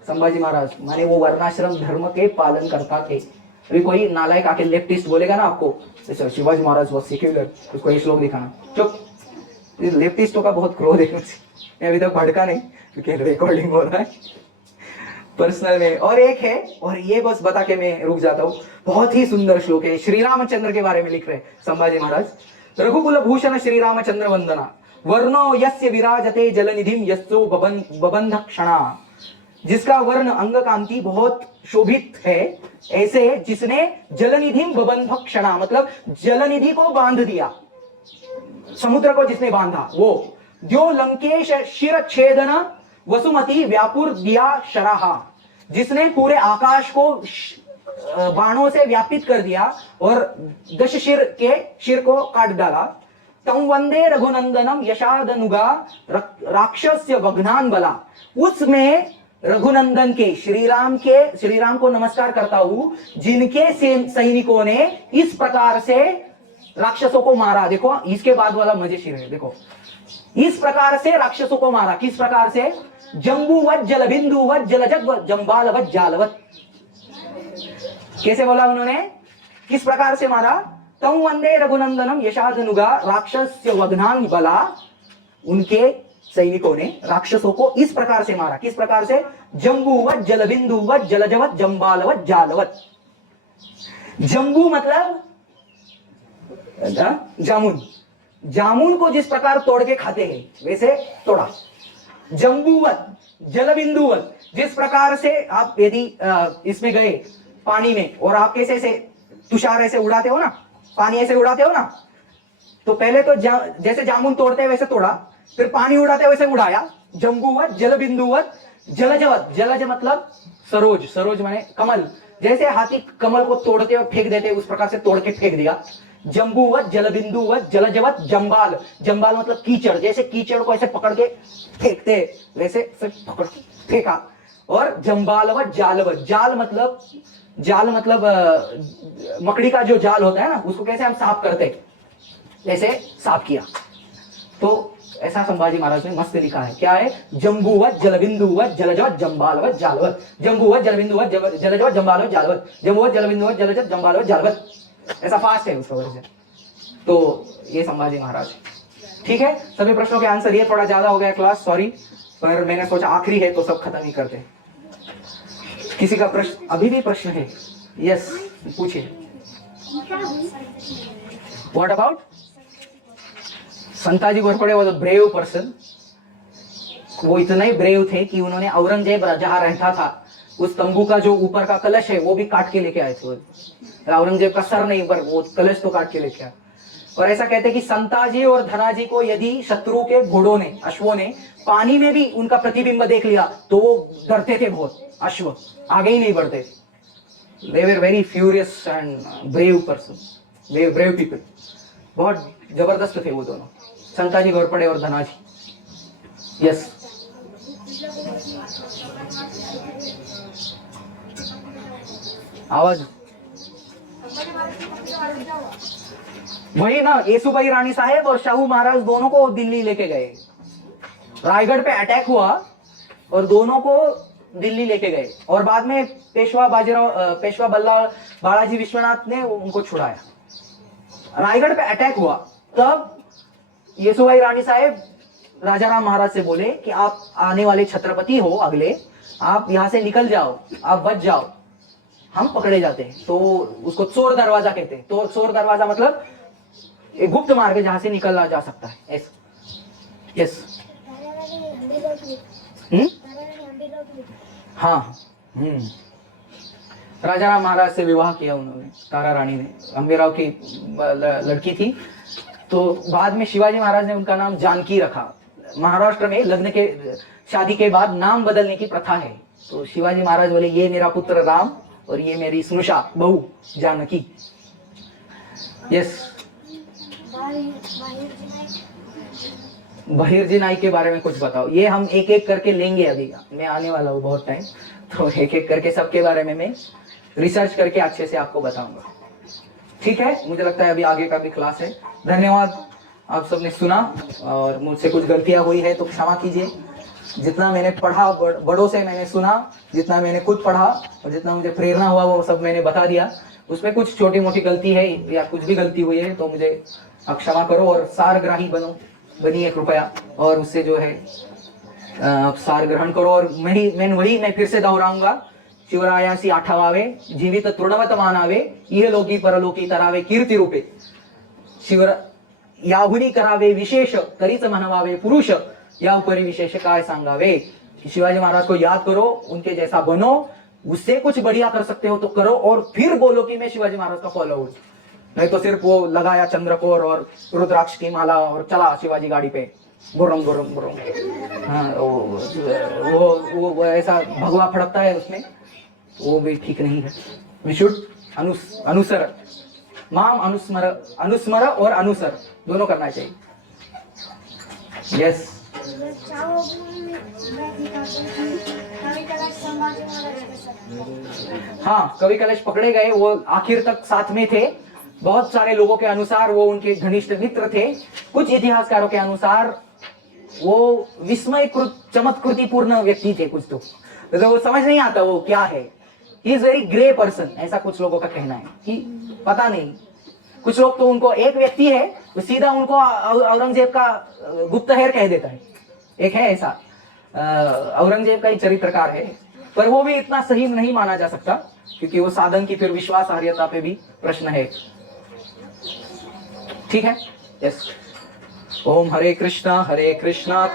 संभाजी महाराज। माने वो वर्णाश्रम धर्म के पालन करता थे। अभी कोई नालायक आके लेफ्टिस्ट बोलेगा ना आपको, शिवाजी महाराज बहुत सेक्युलर, उसको ये श्लोक दिखाना, चुप। लेफ्टिस्टों का बहुत क्रोध है मुझसे, मैं अभी तक भड़का नहीं क्योंकि रिकॉर्डिंग हो रहा है पर्सनल में। और एक है, और ये बस बता के मैं रुक जाता हूँ, बहुत ही सुंदर श्लोक है। श्री रामचंद्र के बारे में लिख रहे संभाजी महाराज। रघुकुल भूषण श्री रामचंद्र वंदना, वर्णो यस्य विराजते जलनिधिम यस्सो बबंध क्षणा। जिसका वर्ण अंग कांति बहुत शोभित है, ऐसे जिसने जलनिधिम बबंध क्षणा मतलब जलनिधि को बांध दिया, समुद्र को जिसने बांधा, वो जो लंकेश शिर छेदन वसुमती व्यापुर दिया शराहा। जिसने पूरे आकाश को बाणों से व्यापित कर दिया और 10 शिर को काट डाला। तम वंदे रघुनंदनम यशादनुगा राक्षस्य वघ्नान बला। उसमें रघुनंदन के श्री राम को नमस्कार करता हूं, जिनके सैनिकों ने इस प्रकार से राक्षसों को मारा। देखो इसके बाद वाला मजेशीर है, देखो इस प्रकार से राक्षसों को मारा। किस प्रकार से? जंबूवत जलबिंदुवत जलजगवत जंबालवत जालवत। कैसे बोला उन्होंने? किस प्रकार से मारा? तम वंदे रघुनंदनम यशादनुगा राक्षस्य वघ्नान बला। उनके सैनिकों ने राक्षसों को इस प्रकार से मारा। किस प्रकार से? जंबूवत जलबिंदुवत जलजवत जंबालवत जालवत। जंबू मतलब जामुन। जामुन को जिस प्रकार तोड़ के खाते हैं वैसे तोड़ा। जंबूवत जलबिंदुवत, जिस प्रकार से आप यदि इसमें गए पानी में और आप कैसे से तुषार ऐसे उड़ाते हो ना, पानी ऐसे उड़ाते हो ना, तो पहले तो जैसे जामुन तोड़ते हैं वैसे तोड़ा, फिर पानी उड़ाते वैसे उड़ाया। जंबूवत जलबिंदुवत जलजवत, जलज मतलब सरोज, सरोज माने कमल, जैसे हाथी कमल को तोड़ते और फेंक देते उस प्रकार से तोड़ के फेंक दिया। जंबूवत, जलबिंदुवत, जलजवत, जंबाल, जंबाल मतलब कीचड़, जैसे कीचड़ को ऐसे पकड़ के फेंकते वैसे पकड़ के फेंका। और जंबालवत, जालवत, जाल मतलब मकड़ी का जो जाल होता है ना, उसको कैसे हम साफ करते, ऐसे साफ किया। तो ऐसा संभाजी महाराज ने मस्त लिखा है, क्या है, जंबूवत, जलबिंदुवत, जलजवत, जंबालवत, जालवत, जंबूवत, जलबिंदुवत, जलजवत, जंबालवत, जालवत, जंबूवत, जलबिंदुवत, जलजवत, जंबालवत, जालवत। ऐसा फास्ट है उसका वर्जन। तो ये संभाजी महाराज। ठीक है, सभी प्रश्नों के आंसर, ये थोड़ा ज्यादा हो गया क्लास, सॉरी, पर मैंने सोचा आखिरी है तो सब खत्म ही करते। किसी का प्रश्न, अभी भी प्रश्न है? यस, पूछिए। What about Santaji Ghorpade was a brave person. वो इतना ही ब्रेव थे कि उन्होंने औरंगजेब जहां रहता था उस तंबू का जो ऊपर का कलश है वो भी काट के लेके आए थे। औरंगजेब का सर नहीं, पर वो कलश तो काट के लेके आए। और ऐसा कहते हैं कि संताजी और धनाजी को यदि शत्रु के घोड़ों ने, अश्वों ने पानी में भी उनका प्रतिबिंब देख लिया तो वो डरते थे बहुत, अश्व आगे ही नहीं बढ़ते। They were very furious and brave person, brave people. बहुत जबरदस्त थे वो दोनों, संताजी घोरपड़े और धनाजी। यस, आवाज वही ना, येसुबाई रानी साहेब और शाहू महाराज दोनों को दिल्ली लेके गए। रायगढ़ पे अटैक हुआ और दोनों को दिल्ली लेके गए, और बाद में पेशवा बालाजी विश्वनाथ ने उनको छुड़ाया। रायगढ़ पे अटैक हुआ, तब येसुबाई रानी साहेब राजा राम महाराज से बोले कि आप आने वाले छत्रपति हो अगले, आप यहाँ से निकल जाओ, आप बच जाओ, हम पकड़े जाते हैं। तो उसको चोर दरवाजा कहते हैं। तो चोर दरवाजा मतलब एक गुप्त मार्ग जहां से निकला जा सकता है, ऐसा। यस, हाँ, राजा राम महाराज से विवाह किया उन्होंने, तारा रानी ने, अंबेराव की लड़की थी। तो बाद में शिवाजी महाराज ने उनका नाम जानकी रखा। महाराष्ट्र में लग्न के, शादी के बाद नाम बदलने की प्रथा है। तो शिवाजी महाराज बोले ये मेरा पुत्र राम और ये मेरी स्नुषा बहू जानकी। यस, बहिर्जी नाई के बारे में कुछ बताओ। ये हम एक एक करके लेंगे, अभी मैं आने वाला हूँ बहुत टाइम, तो एक एक करके सबके बारे में मैं रिसर्च करके अच्छे से आपको बताऊंगा। ठीक है, मुझे लगता है अभी आगे का भी क्लास है। धन्यवाद, आप सबने सुना, और मुझसे कुछ गलतियां हुई है तो क्षमा कीजिए। जितना मैंने पढ़ा, बड़ों से मैंने सुना, जितना मैंने खुद पढ़ा और जितना मुझे प्रेरणा हुआ वो सब मैंने बता दिया। उसमें कुछ छोटी मोटी गलती है या कुछ भी गलती हुई है तो मुझे आप क्षमा करो, और सारग्राही बनिए कृपया, और उससे जो है आप सार ग्रहण करो। और मैं फिर से दोहराऊंगा, शिवरायासी आठवावे, जीवित तृणवत मानावे, इह लोकी परलोकी तरावे कीर्ति रूपे, शिवर याहुनी करावे विशेष, तरीच म्हणवावे पुरुष, या उपरी विशेष काय सांगावे। शिवाजी महाराज को याद करो, उनके जैसा बनो, उससे कुछ बढ़िया कर सकते हो तो करो, और फिर बोलो कि मैं शिवाजी महाराज का फॉलोअर, नहीं तो सिर्फ वो लगाया चंद्रकोर और रुद्राक्ष की माला और चला शिवाजी गाड़ी पे, बुरम बुरम बुरम। हाँ, वो ऐसा भगवा फड़कता है उसमें, वो भी ठीक नहीं है। वी शुड अनुसर, माम अनुस्मर और अनुसर दोनों करना चाहिए। यस, हाँ, कवि कलश पकड़े गए, वो आखिर तक साथ में थे। बहुत सारे लोगों के अनुसार वो उनके घनिष्ठ मित्र थे। कुछ इतिहासकारों के अनुसार वो विस्मयकृत चमत्कृतिपूर्ण व्यक्ति थे कुछ तो वो समझ नहीं आता वो क्या है। He is very grey person, ऐसा कुछ लोगों का कहना है कि पता नहीं। कुछ लोग तो उनको, एक व्यक्ति है वो सीधा उनको औरंगजेब का गुप्तहेर कह देता है, एक है ऐसा, औरंगजेब का ही चरित्रकार है, पर वो भी इतना सही नहीं माना जा सकता क्योंकि वो साधन की फिर विश्वासार्हता पे भी प्रश्न है। ठीक है, यस। ओम हरे कृष्णा कृष्णा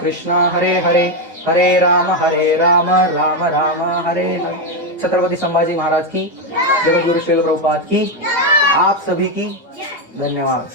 कृष्णा हरे हरे, हरे राम राम राम हरे हरे। छत्रपति संभाजी महाराज की, जगत गुरु श्रील प्रभुपाद की, आप सभी की धन्यवाद।